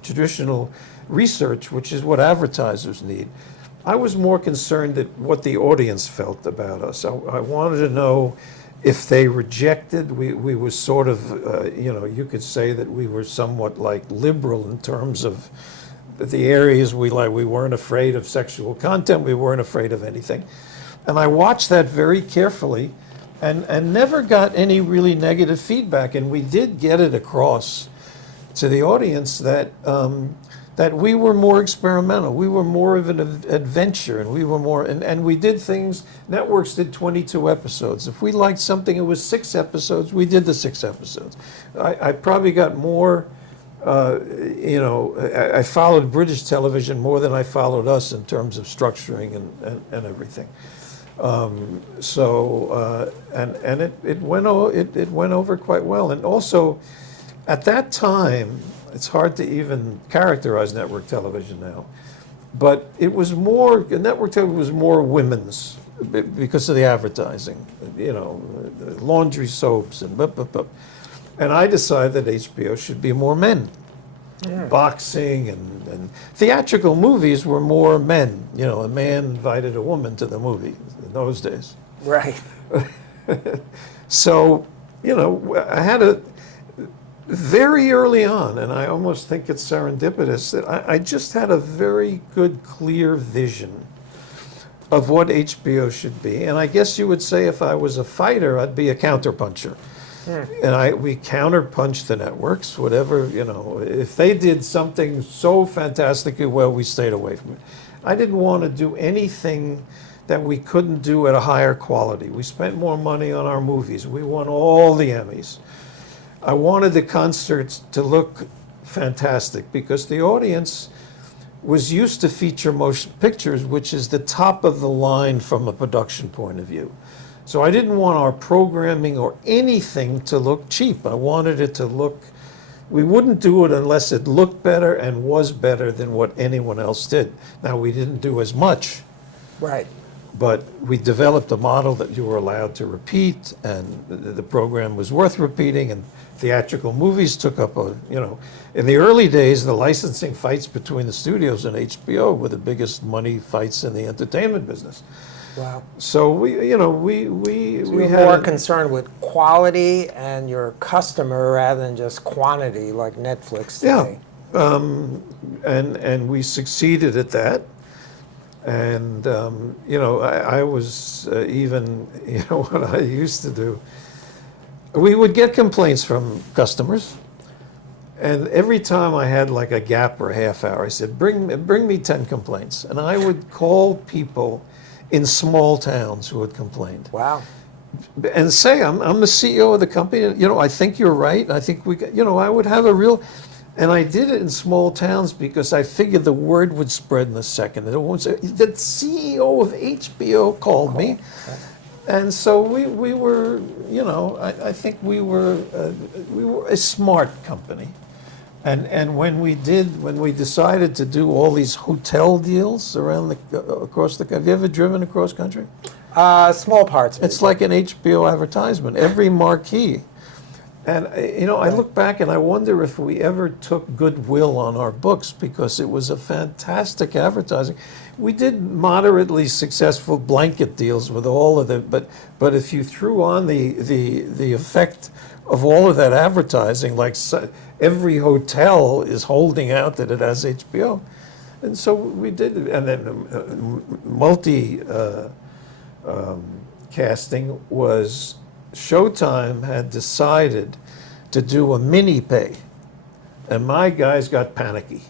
traditional research, which is what advertisers need. I was more concerned at what the audience felt about us. I wanted to know if they rejected. We were sort of, you could say that we were somewhat liberal in terms of the areas we like. We weren't afraid of sexual content. We weren't afraid of anything. And I watched that very carefully and never got any really negative feedback. And we did get it across to the audience that that we were more experimental. We were more of an adventure, and we were more, and we did things. Networks did 22 episodes. If we liked something, it was 6 episodes. We did the 6 episodes. I probably got more, I followed British television more than I followed us in terms of structuring and everything. It went over quite well. And also, at that time, it's hard to even characterize network television now, but network television was more women's because of the advertising, laundry soaps and And I decided that HBO should be more men. Yeah. Boxing and theatrical movies were more men. A man invited a woman to the movie in those days. Right. So, I had very early on, and I almost think it's serendipitous, that I just had a very good, clear vision of what HBO should be. And I guess you would say if I was a fighter, I'd be a counterpuncher. And we counterpunched the networks, whatever, if they did something so fantastically well, we stayed away from it. I didn't want to do anything that we couldn't do at a higher quality. We spent more money on our movies. We won all the Emmys. I wanted the concerts to look fantastic because the audience was used to feature motion pictures, which is the top of the line from a production point of view. So I didn't want our programming or anything to look cheap. I wanted it to look, we wouldn't do it unless it looked better and was better than what anyone else did. Now, we didn't do as much. Right. But we developed a model that you were allowed to repeat, and the program was worth repeating, and theatrical movies took up a, in the early days, the licensing fights between the studios and HBO were the biggest money fights in the entertainment business. Wow. So we You're had more concerned with quality and your customer rather than just quantity like Netflix today. and we succeeded at that. And, I was even, what I used to do, we would get complaints from customers. And every time I had like a gap or a half hour, I said, bring me 10 complaints. And I would call people in small towns who had complained. Wow. And say, I'm the CEO of the company. I think you're right. I think I would have a real... And I did it in small towns because I figured the word would spread in a second. And everyone said, the CEO of HBO called me. And so we were, I think we were a smart company. And when we decided to do all these hotel deals around across the country, have you ever driven across country? Small parts of it. It's like an HBO advertisement, every marquee. And, I look back and I wonder if we ever took goodwill on our books because it was a fantastic advertising. We did moderately successful blanket deals with all of the, but if you threw on the effect of all of that advertising, like every hotel is holding out that it has HBO. And so we did, and then casting was Showtime had decided to do a mini pay, and my guys got panicky.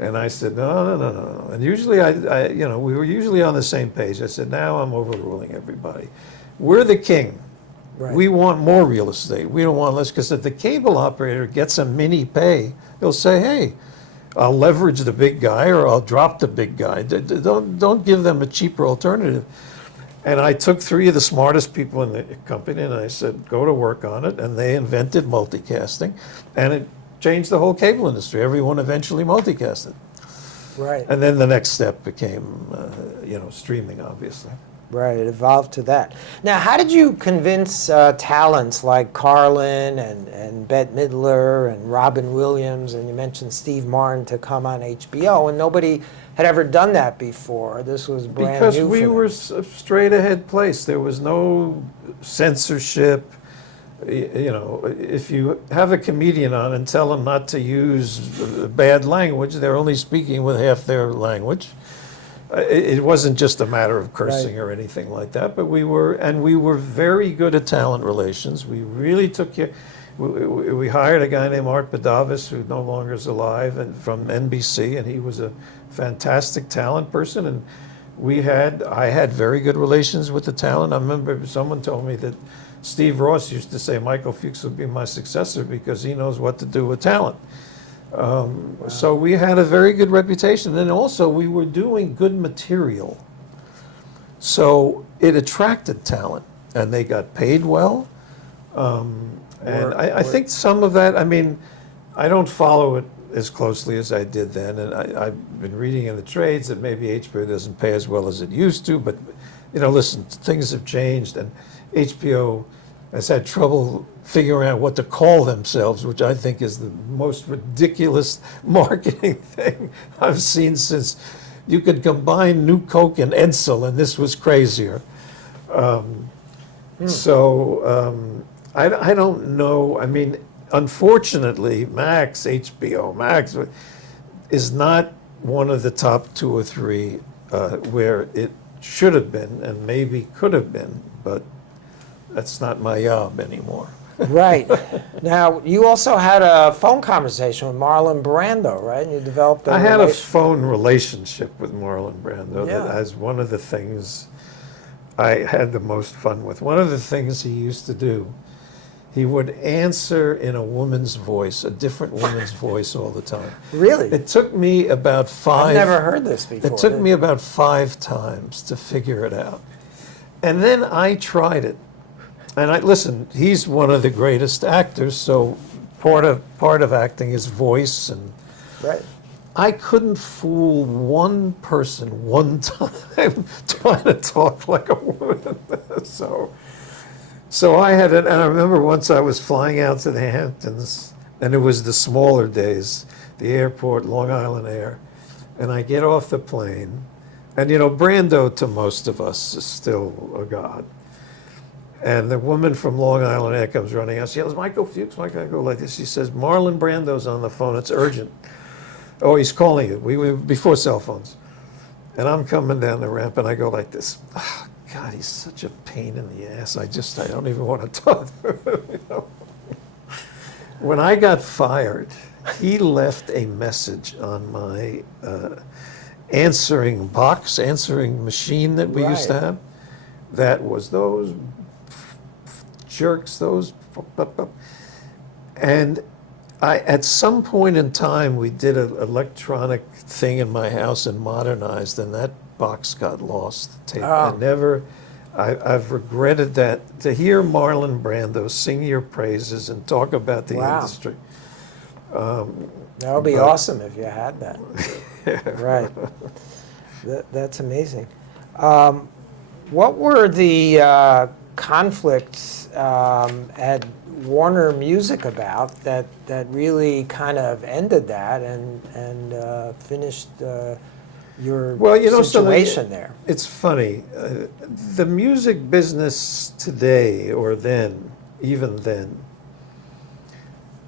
And I said, no. And usually we were usually on the same page. I said, now I'm overruling everybody. We're the king. Right. We want more real estate. We don't want less, because if the cable operator gets a mini pay, he'll say, hey, I'll leverage the big guy or I'll drop the big guy. Don't give them a cheaper alternative. And I took 3 of the smartest people in the company and I said, go to work on it. And they invented multicasting. And it changed the whole cable industry. Everyone eventually multicasted. Right. And then the next step became, streaming, obviously. Right, it evolved to that. Now, how did you convince talents like Carlin and Bette Midler and Robin Williams, and you mentioned Steve Martin, to come on HBO? And nobody had ever done that before. This was brand new for them. Because we were a straight-ahead place. There was no censorship. If you have a comedian on and tell them not to use bad language, they're only speaking with half their language. It wasn't just a matter of cursing or anything like that, but we were very good at talent relations. We really took care. We hired a guy named Art Badavis, who no longer is alive, and from NBC, and he was a fantastic talent person. And I had very good relations with the talent. I remember someone told me that Steve Ross used to say Michael Fuchs would be my successor because he knows what to do with talent. So we had a very good reputation, and also we were doing good material. So it attracted talent, and they got paid well. I think some of that, I don't follow it as closely as I did then, and I've been reading in the trades that maybe HBO doesn't pay as well as it used to, but listen, things have changed, and HBO has had trouble figuring out what to call themselves, which I think is the most ridiculous marketing thing I've seen since you could combine New Coke and Edsel, and this was crazier. So I don't know. Unfortunately, HBO Max, is not one of the top 2 or 3 where it should have been and maybe could have been, but that's not my job anymore. Right. Now, you also had a phone conversation with Marlon Brando, right? And you developed I had a phone relationship with Marlon Brando. Yeah. That as one of the things I had the most fun with. One of the things he used to do, he would answer in a woman's voice, a different woman's voice all the time. Really? It took me about five. I've never heard this before. It took me about 5 times to figure it out. And then I tried it. And listen, he's one of the greatest actors, so part of acting is voice. And Right. I couldn't fool one person one time trying to talk like a woman. So I had it, and I remember once I was flying out to the Hamptons, and it was the smaller days, the airport, Long Island Air, and I get off the plane, and Brando to most of us is still a god. And the woman from Long Island Air comes running out. She yells, "Michael Fuchs, Michael," I go like this. She says, "Marlon Brando's on the phone. It's urgent." "Oh, he's calling you." We were before cell phones. And I'm coming down the ramp, and I go like this. Oh, God, he's such a pain in the ass. I don't even want to talk to him. When I got fired, he left a message on my answering machine that we used to Right. have. That was those jerks, and at some point in time, we did an electronic thing in my house and modernized, and that box got lost. Tape. I've regretted that. To hear Marlon Brando sing your praises and talk about the Wow. industry. That would be awesome if you had that. Right. That's amazing. What were the conflicts at Warner Music about that really kind of ended that and finished your situation there? It's funny. The music business today, or even then,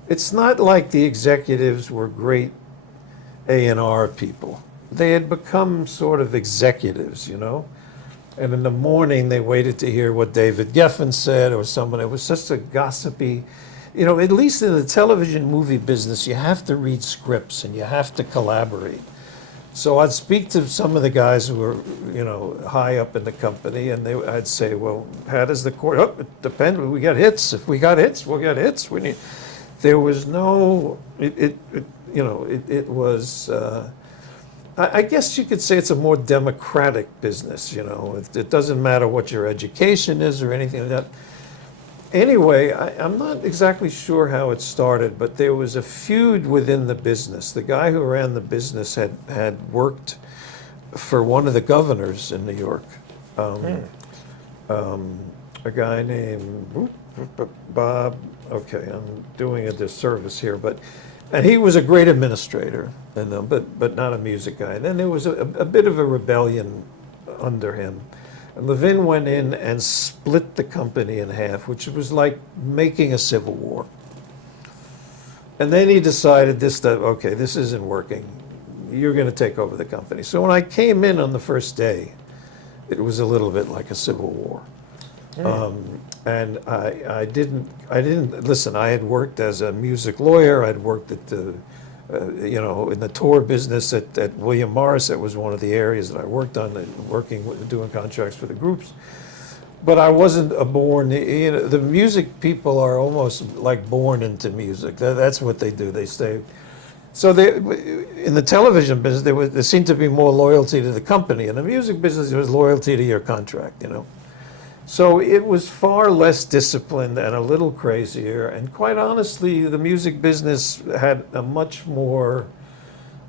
it's not like the executives were great A&R people. They had become sort of executives, And in the morning, they waited to hear what David Geffen said or someone. It was just a gossipy, at least in the television movie business, you have to read scripts and you have to collaborate. So I'd speak to some of the guys who were, high up in the company, and I'd say, "Well, how does the court?" "Oh, it depends. We got hits. If we got hits, we'll get hits. There was no, it was. I guess you could say it's a more democratic business, It doesn't matter what your education is or anything like that. Anyway, I'm not exactly sure how it started, but there was a feud within the business. The guy who ran the business had worked for one of the governors in New York. A guy named Bob, okay, I'm doing a disservice here, and he was a great administrator, but not a music guy. Then there was a bit of a rebellion under him. And Levin went in and split the company in half, which was like making a civil war. And then he decided this isn't working. You're going to take over the company. So when I came in on the first day, it was a little bit like a civil war. And I didn't listen. I had worked as a music lawyer. I'd worked at the, in the tour business at William Morris. That was one of the areas that I worked on, doing contracts for the groups. But I wasn't the music people are almost like born into music. That's what they do. They stay. So in the television business, there seemed to be more loyalty to the company. In the music business, there was loyalty to your contract, So it was far less disciplined and a little crazier. And quite honestly, the music business had a much more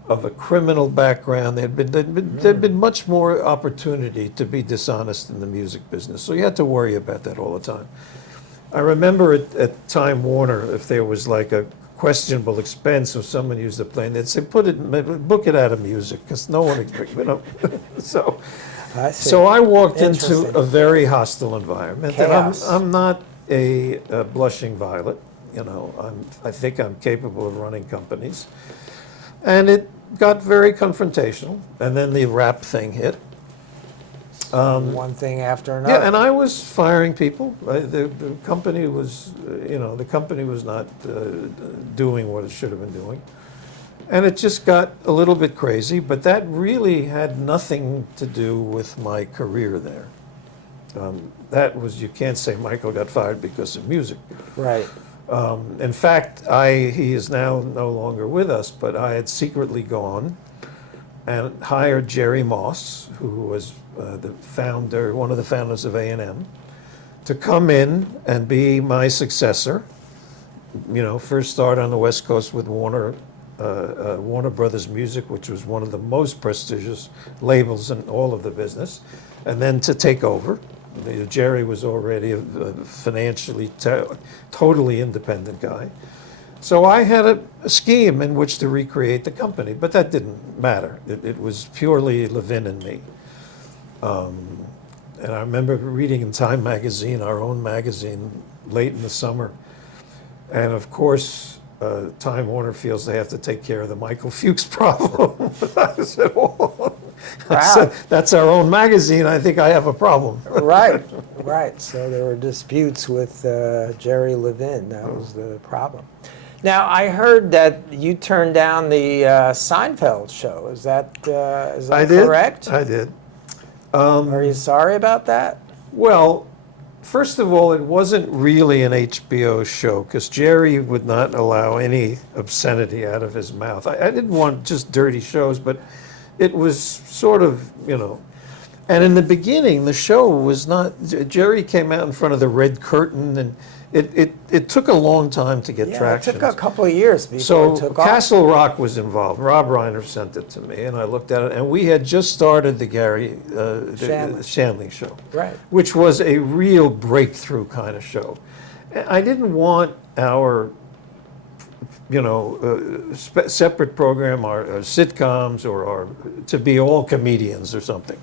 of a criminal background. There'd been much more opportunity to be dishonest in the music business. So you had to worry about that all the time. I remember at Time Warner, if there was like a questionable expense or someone used the plane, they'd say, book it out of music, because no one, So I walked into a very hostile environment. Chaos. And I'm not a blushing violet. I think I'm capable of running companies. And it got very confrontational. And then the rap thing hit. One thing after another. Yeah, and I was firing people. The company was, not doing what it should have been doing. And it just got a little bit crazy, but that really had nothing to do with my career there. that was, you can't say Michael got fired because of music. Right. In fact, he is now no longer with us, but I had secretly gone and hired Jerry Moss, who was one of the founders of A&M, to come in and be my successor. You know, first start on the West Coast with Warner Brothers Music, which was one of the most prestigious labels in all of the business, and then to take over. Jerry was already a financially totally independent guy. So I had a scheme in which to recreate the company, but that didn't matter. It was purely Levin and me. And I remember reading in Time magazine, our own magazine, late in the summer. And of course, Time Warner feels they have to take care of the Michael Fuchs problem. I said, oh. I said, that's our own magazine. I think I have a problem. Right, right. So there were disputes with Jerry Levin. That was the problem. Now, I heard that you turned down the Seinfeld show. Is that correct? I did. Are you sorry about that? Well, first of all, it wasn't really an HBO show because Jerry would not allow any obscenity out of his mouth. I didn't want just dirty shows, but it was sort of, you know. And in the beginning, the show was not, Jerry came out in front of the red curtain, and it took a long time to get traction. It took a couple of years before it took off. Castle Rock was involved. Rob Reiner sent it to me, and I looked at it, and we had just started the the Shanley show, right, which was a real breakthrough kind of show. I didn't want our, you know, separate program, our sitcoms, or to be all comedians or something.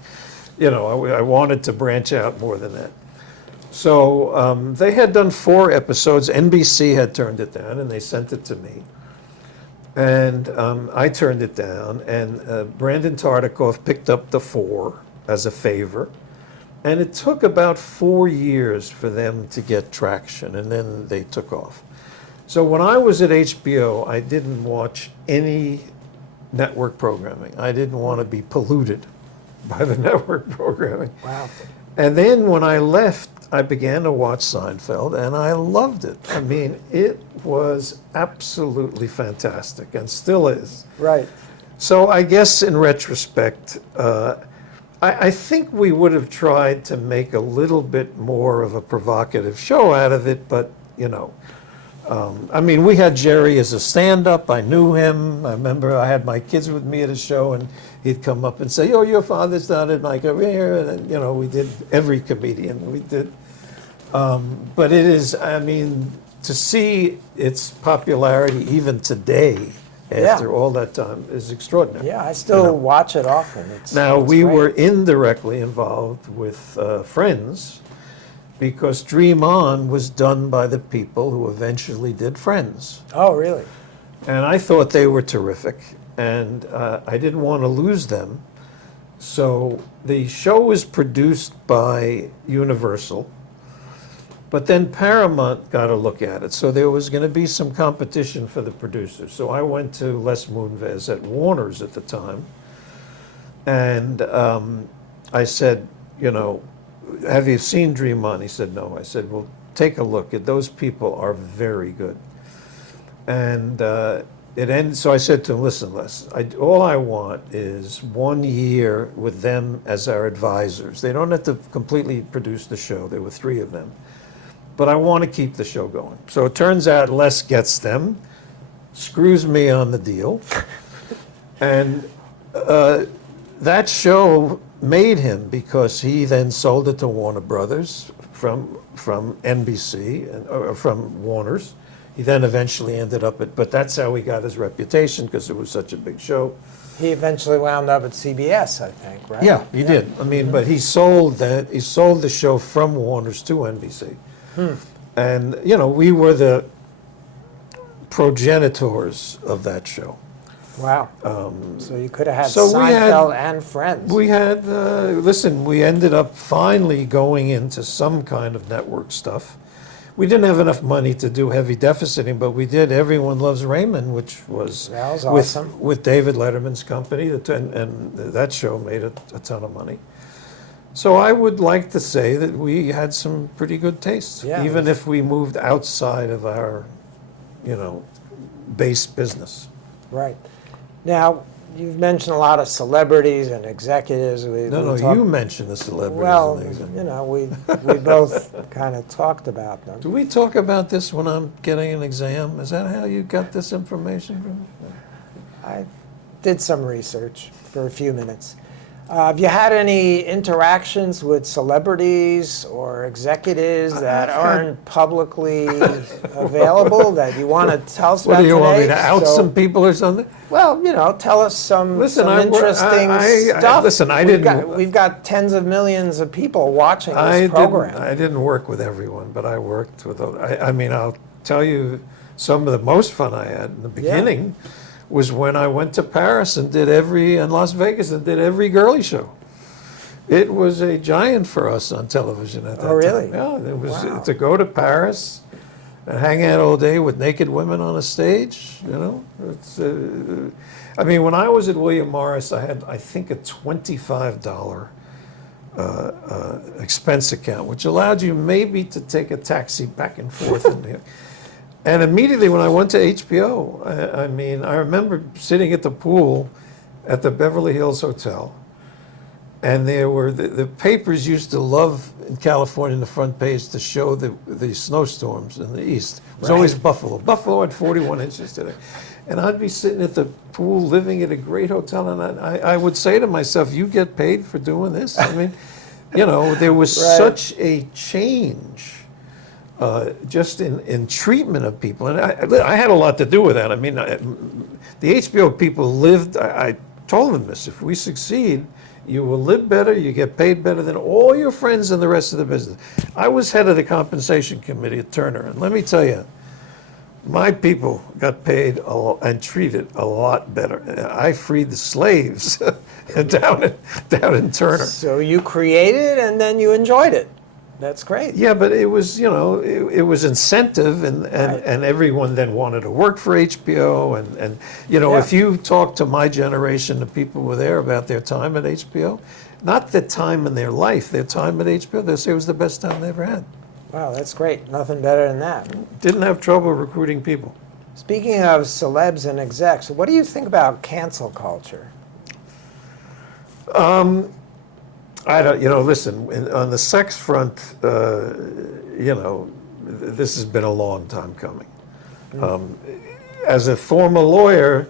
You know, I wanted to branch out more than that. So they had done 4 episodes. NBC had turned it down, and they sent it to me. And I turned it down, and Brandon Tartikoff picked up the 4 as a favor. And it took about 4 years for them to get traction, and then they took off. So when I was at HBO, I didn't watch any network programming. I didn't want to be polluted by the network programming. Wow. And then when I left, I began to watch Seinfeld, and I loved it. I mean, it was absolutely fantastic, and still is. Right. So I guess in retrospect, I think we would have tried to make a little bit more of a provocative show out of it, but, you know, I mean, we had Jerry as a stand-up. I knew him. I remember I had my kids with me at a show, and he'd come up and say, "Oh, your father started my career," and you know, we did every comedian we did. But it is, I mean, to see its popularity even today, after all that time, is extraordinary. Yeah, I still watch it often. We were indirectly involved with Friends, because Dream On was done by the people who eventually did Friends. Oh, really? And I thought they were terrific, and I didn't want to lose them. So the show was produced by Universal, but then Paramount got a look at it. So there was going to be some competition for the producers. So I went to Les Moonves at Warner's at the time, and I said, you know, "Have you seen Dream On?" He said, "No." I said, "Well, take a look. Those people are very good." And it ended. So I said to him, "Listen, Les, all I want is 1 year with them as our advisors. They don't have to completely produce the show. There were 3 of them. But I want to keep the show going." So it turns out Les gets them, screws me on the deal, and that show made him, because he then sold it to Warner Brothers from NBC, or from Warner's. He then eventually ended up but that's how he got his reputation, because it was such a big show. He eventually wound up at CBS, I think, right? Yeah, he did. I mean, but he sold the show from Warner's to NBC. And, you know, we were the progenitors of that show. Wow. So you could have had so Seinfeld and Friends. We had, we ended up finally going into some kind of network stuff. We didn't have enough money to do heavy deficiting, but we did Everyone Loves Raymond, which was, awesome. with David Letterman's company, and that show made a ton of money. So I would like to say that we had some pretty good taste, Yeah, even if we moved outside of our, base business. Right. Now, you've mentioned a lot of celebrities and executives. You mentioned the celebrities. Well, and the we both kind of talked about them. Do we talk about this when I'm getting an exam? Is that how you got this information from me? I did some research for a few minutes. Have you had any interactions with celebrities or executives that aren't publicly available that you want to tell us about today? What, do you want me to out some people or something? Well, tell us some interesting stuff. We've got tens of millions of people watching this program. I didn't work with everyone, but I worked with, I'll tell you some of the most fun I had in the beginning. Yeah. Was when I went to Paris and Las Vegas and did every girly show. It was a giant for us on television at that time. Oh, really? Yeah, it was to go to Paris and hang out all day with naked women on a stage. It's. When I was at William Morris, I had, I think, a $25 expense account, which allowed you maybe to take a taxi back and forth in there. And immediately when I went to HBO, I remember sitting at the pool at the Beverly Hills Hotel, and there were the papers used to love in California in the front page to show the snowstorms in the east. It was always Buffalo. Buffalo had 41 inches today. And I'd be sitting at the pool living at a great hotel, and I would say to myself, you get paid for doing this? There was such a change. Just in treatment of people. And I had a lot to do with that. The HBO people lived, I told them this, if we succeed, you will live better, you get paid better than all your friends in the rest of the business. I was head of the compensation committee at Turner, and let me tell you, my people got paid and treated a lot better. I freed the slaves down in Turner. So you created and then you enjoyed it. That's great. Yeah, but it was, it was incentive, and everyone then wanted to work for HBO, and if you talk to my generation, the people who were there about their time at HBO, not the time in their life, their time at HBO, they say it was the best time they ever had. Wow, that's great. Nothing better than that. Didn't have trouble recruiting people. Speaking of celebs and execs, what do you think about cancel culture? I don't, listen, on the sex front, this has been a long time coming. As a former lawyer,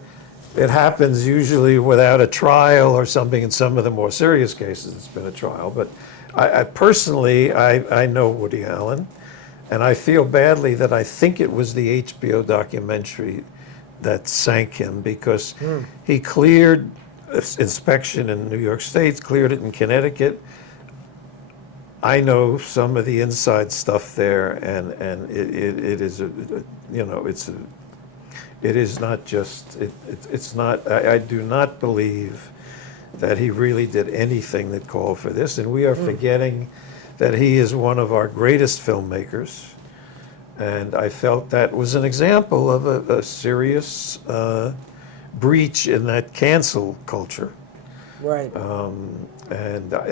it happens usually without a trial or something. In some of the more serious cases, it's been a trial. But I personally know Woody Allen, and I feel badly that I think it was the HBO documentary that sank him, because he cleared inspection in New York State, cleared it in Connecticut. I know some of the inside stuff there, and it is not just it's not. I do not believe that he really did anything that called for this, and we are forgetting that he is one of our greatest filmmakers, and I felt that was an example of a serious breach in that cancel culture. Right.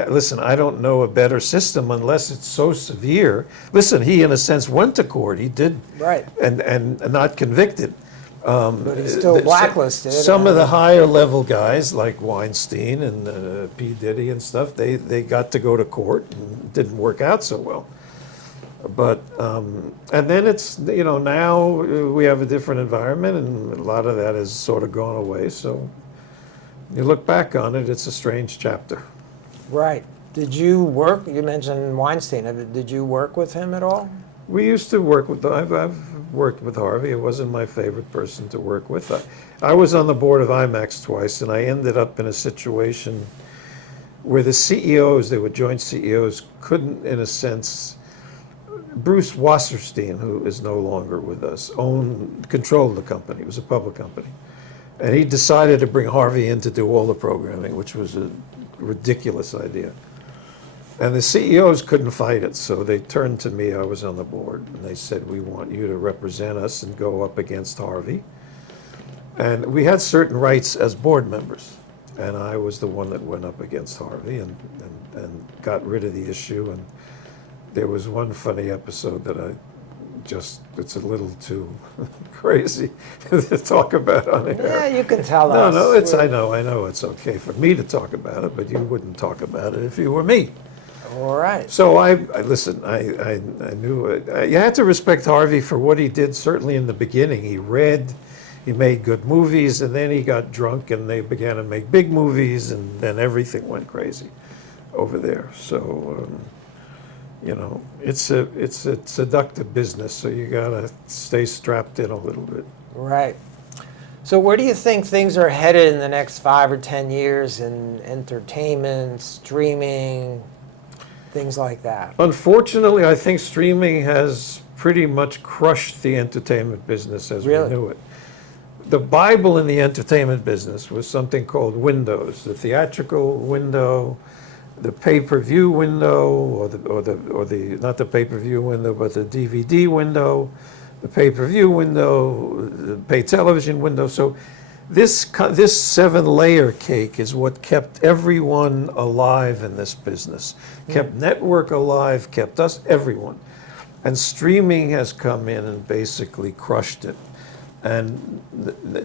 Listen, I don't know a better system unless it's so severe. Listen, he in a sense went to court. He did. Right. And not convicted. But he's still blacklisted. Some of the higher level guys like Weinstein and P. Diddy and stuff, they got to go to court, and it didn't work out so well. But, and then it's, now we have a different environment, and a lot of that has sort of gone away. So you look back on it, it's a strange chapter. Right. Did you work, you mentioned Weinstein, did you work with him at all? We used to work with, I've worked with Harvey. It wasn't my favorite person to work with. I was on the board of IMAX twice, and I ended up in a situation where the CEOs, they were joint CEOs, couldn't, in a sense, Bruce Wasserstein, who is no longer with us, controlled the company. It was a public company. And he decided to bring Harvey in to do all the programming, which was a ridiculous idea. And the CEOs couldn't fight it, so they turned to me. I was on the board, and they said, we want you to represent us and go up against Harvey. And we had certain rights as board members, and I was the one that went up against Harvey, and and got rid of the issue. And there was one funny episode that it's a little too crazy to talk about on air. Yeah, you can tell No, us. no, I know it's okay for me to talk about it, but you wouldn't talk about it if you were me. All right. So I knew you had to respect Harvey for what he did, certainly in the beginning. He read, he made good movies, and then he got drunk and they began to make big movies, and then everything went crazy over there. So, it's a seductive business, so you gotta stay strapped in a little bit. Right. So where do you think things are headed in the next 5 or 10 years in entertainment, streaming, things like that? Unfortunately, I think streaming has pretty much crushed the entertainment business as we knew it. The Bible in the entertainment business was something called windows: the theatrical window, the pay-per-view window, or the not the pay-per-view window, but the DVD window, the pay-per-view window, the pay television window. So this 7-layer cake is what kept everyone alive in this business, kept network alive, kept us, everyone. And streaming has come in and basically crushed it. And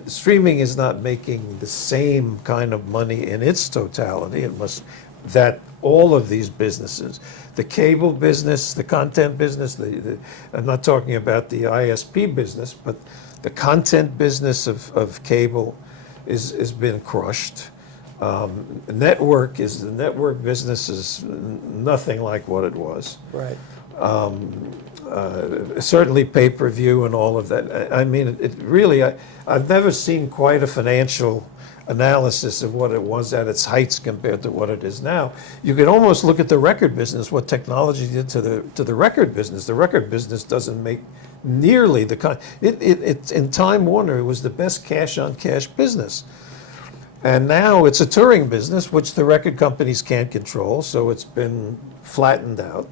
streaming is not making the same kind of money in its totality. It must, that all of these businesses, the cable business, the content business, I'm not talking about the ISP business, but the content business of cable has been crushed. The network business is nothing like what it was. Right. Certainly pay-per-view and all of that. I mean, it really, I've never seen quite a financial analysis of what it was at its heights compared to what it is now. You could almost look at the record business, what technology did to the record business. The record business doesn't make nearly the kind. It's in Time Warner, it was the best cash-on-cash business. And now it's a touring business, which the record companies can't control, so it's been flattened out.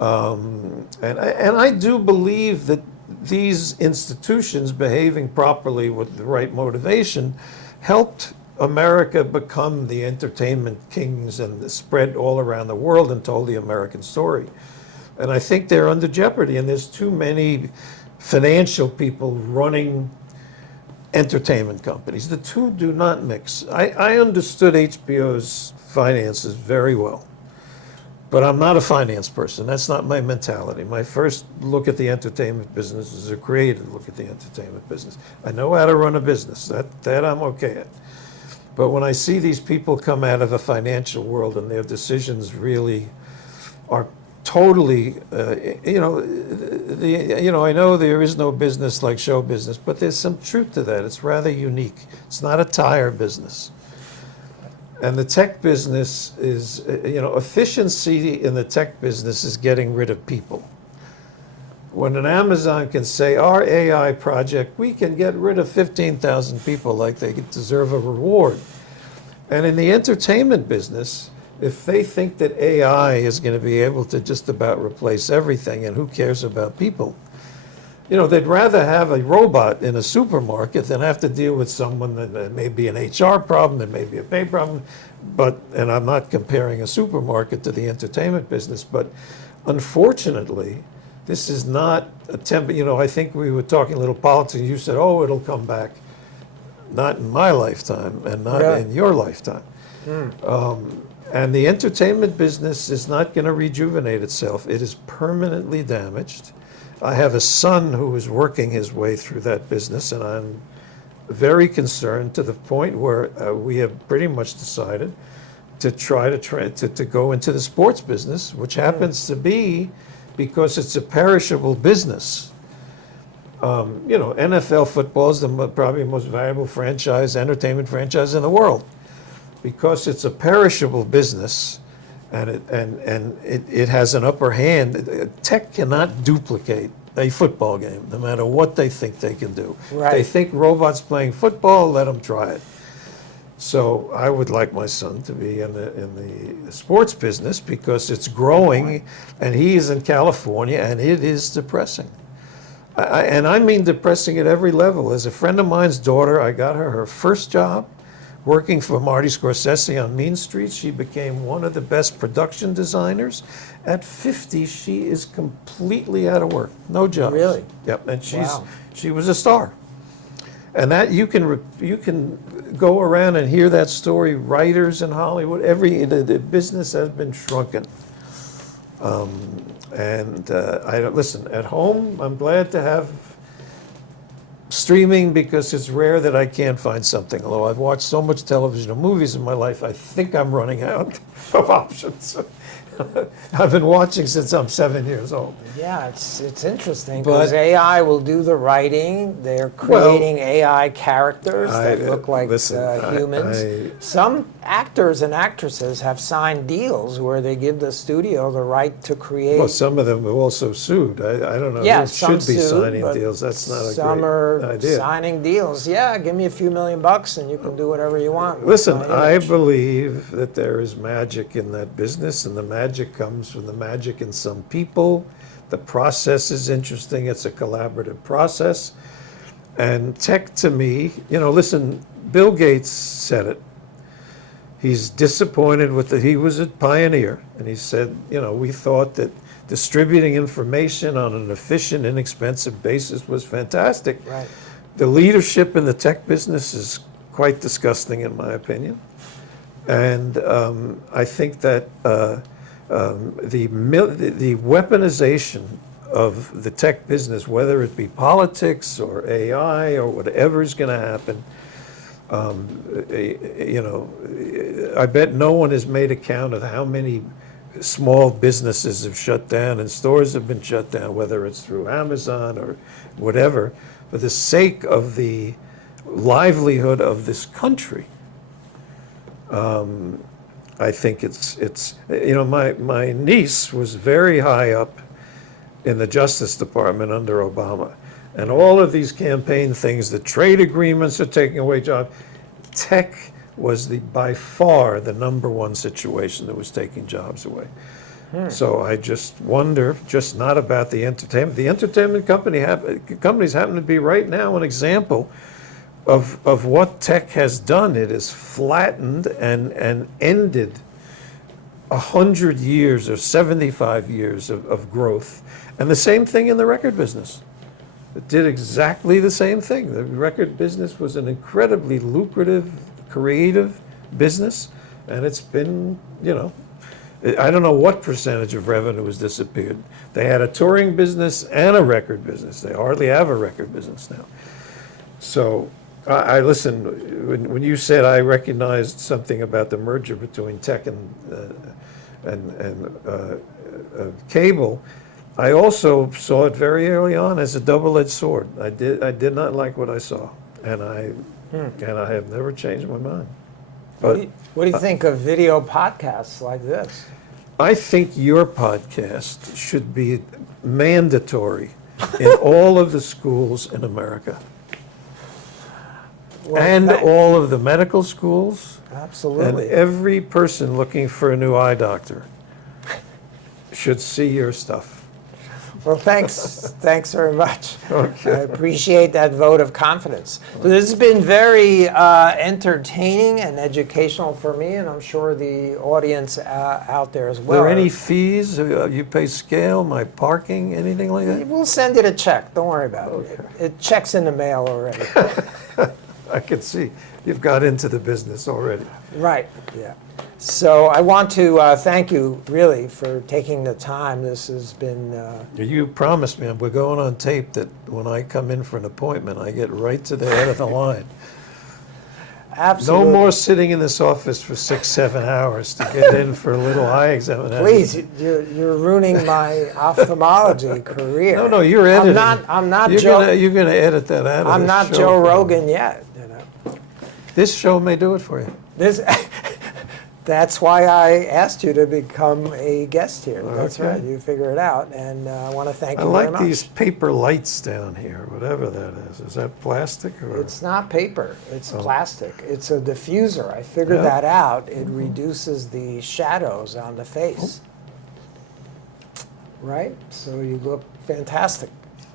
And I do believe that these institutions behaving properly with the right motivation helped America become the entertainment kings and spread all around the world and told the American story. And I think they're under jeopardy, and there's too many financial people running entertainment companies. The two do not mix. I understood HBO's finances very well, but I'm not a finance person. That's not my mentality. My first look at the entertainment business is a creative look at the entertainment business. I know how to run a business. That I'm okay at. But when I see these people come out of a financial world and their decisions really are totally, I know there is no business like show business, but there's some truth to that. It's rather unique. It's not a tire business. And the tech business is, efficiency in the tech business is getting rid of people. When an Amazon can say, our AI project, we can get rid of 15,000 people like they deserve a reward. And in the entertainment business, if they think that AI is going to be able to just about replace everything, and who cares about people, they'd rather have a robot in a supermarket than have to deal with someone that may be an HR problem, that may be a pay problem. And I'm not comparing a supermarket to the entertainment business, but unfortunately, this is not a I think we were talking a little politics. You said, oh, it'll come back. Not in my lifetime and not in your lifetime. And the entertainment business is not going to rejuvenate itself. It is permanently damaged. I have a son who is working his way through that business, and I'm very concerned to the point where we have pretty much decided to try to go into the sports business, which happens to be, because it's a perishable business. NFL football is the probably most valuable entertainment franchise in the world, because it's a perishable business, and it has an upper hand. Tech cannot duplicate a football game, no matter what they think they can do. Right. They think robots playing football, let them try it. So I would like my son to be in the sports business, because it's growing, and he is in California, and it is depressing. And I mean depressing at every level. As a friend of mine's daughter, I got her first job working for Marty Scorsese on Mean Streets. She became one of the best production designers. At 50, she is completely out of work, no jobs. Really? Yep, and Wow. she was a star. And that you can go around and hear that story. Writers in Hollywood, the business has been shrunken. I don't listen at home. I'm glad to have streaming because it's rare that I can't find something. Although I've watched so much television and movies in my life, I think I'm running out of options. I've been watching since I'm 7 years old. Yeah, it's interesting because AI will do the writing. They're creating AI characters that look like humans. Some actors and actresses have signed deals where they give the studio the right to create. Well, some of them have also sued. I don't know. Yeah, who some should be sued, signing but deals. That's not a great some are idea. signing deals. Yeah, give me a few $1 million and you can do whatever you want. with Listen, my I image. believe that there is magic in that business, and the magic comes from the magic in some people. The process is interesting. It's a collaborative process. And tech, to me, listen, Bill Gates said it. He's disappointed with he was a pioneer, and he said, we thought that distributing information on an efficient, inexpensive basis was fantastic. Right. The leadership in the tech business is quite disgusting, in my opinion. And I think that the weaponization of the tech business, whether it be politics or AI or whatever is going to happen, I bet no one has made account of how many small businesses have shut down and stores have been shut down, whether it's through Amazon or whatever, for the sake of the livelihood of this country. I think it's my niece was very high up in the Justice Department under Obama, and all of these campaign things, the trade agreements are taking away jobs. Tech was by far the #1 situation that was taking jobs away. So I just wonder, just not about the entertainment. The entertainment companies happen to be right now an example of what tech has done. It has flattened and ended 100 years or 75 years of growth. And the same thing in the record business. It did exactly the same thing. The record business was an incredibly lucrative, creative business, and it's been, I don't know what percentage of revenue has disappeared. They had a touring business and a record business. They hardly have a record business now. So I listen, when you said I recognized something about the merger between tech and cable, I also saw it very early on as a double-edged sword. I did not like what I saw, and I have never changed my mind. But What do you think of video podcasts like this? I think your podcast should be mandatory in all of the schools in America. Well, And all of the medical schools, and absolutely. every person looking for a new eye doctor should see your stuff. Well, thanks very much. I appreciate that vote of confidence. So this has been very entertaining and educational for me, and I'm sure the audience out there as Are well. there any fees? You pay scale, my parking, anything like that? We'll send it a check. Don't worry about it. It checks in the mail already. I can see you've got into the business already. Right. Yeah. So I want to thank you really for taking the time. This has been. You promised me, we're going on tape, that when I come in for an appointment, I get right to the head of the line. Absolutely. No more sitting in this office for 6-7 hours to get in for a little eye examination. Please, you're ruining my ophthalmology career. No, you're editing. I'm not Joe. You're gonna edit that out of I'm this not show. Joe Rogan yet. This show may do it for you. That's why I asked you to become a guest here. That's Okay. right. You figure it out, and I want to thank I you very like much. these paper lights down here, whatever that is. Is that plastic or? It's not paper. It's plastic. It's a diffuser. I figured Yeah. that out. It reduces the shadows on the face. Right? So you look fantastic.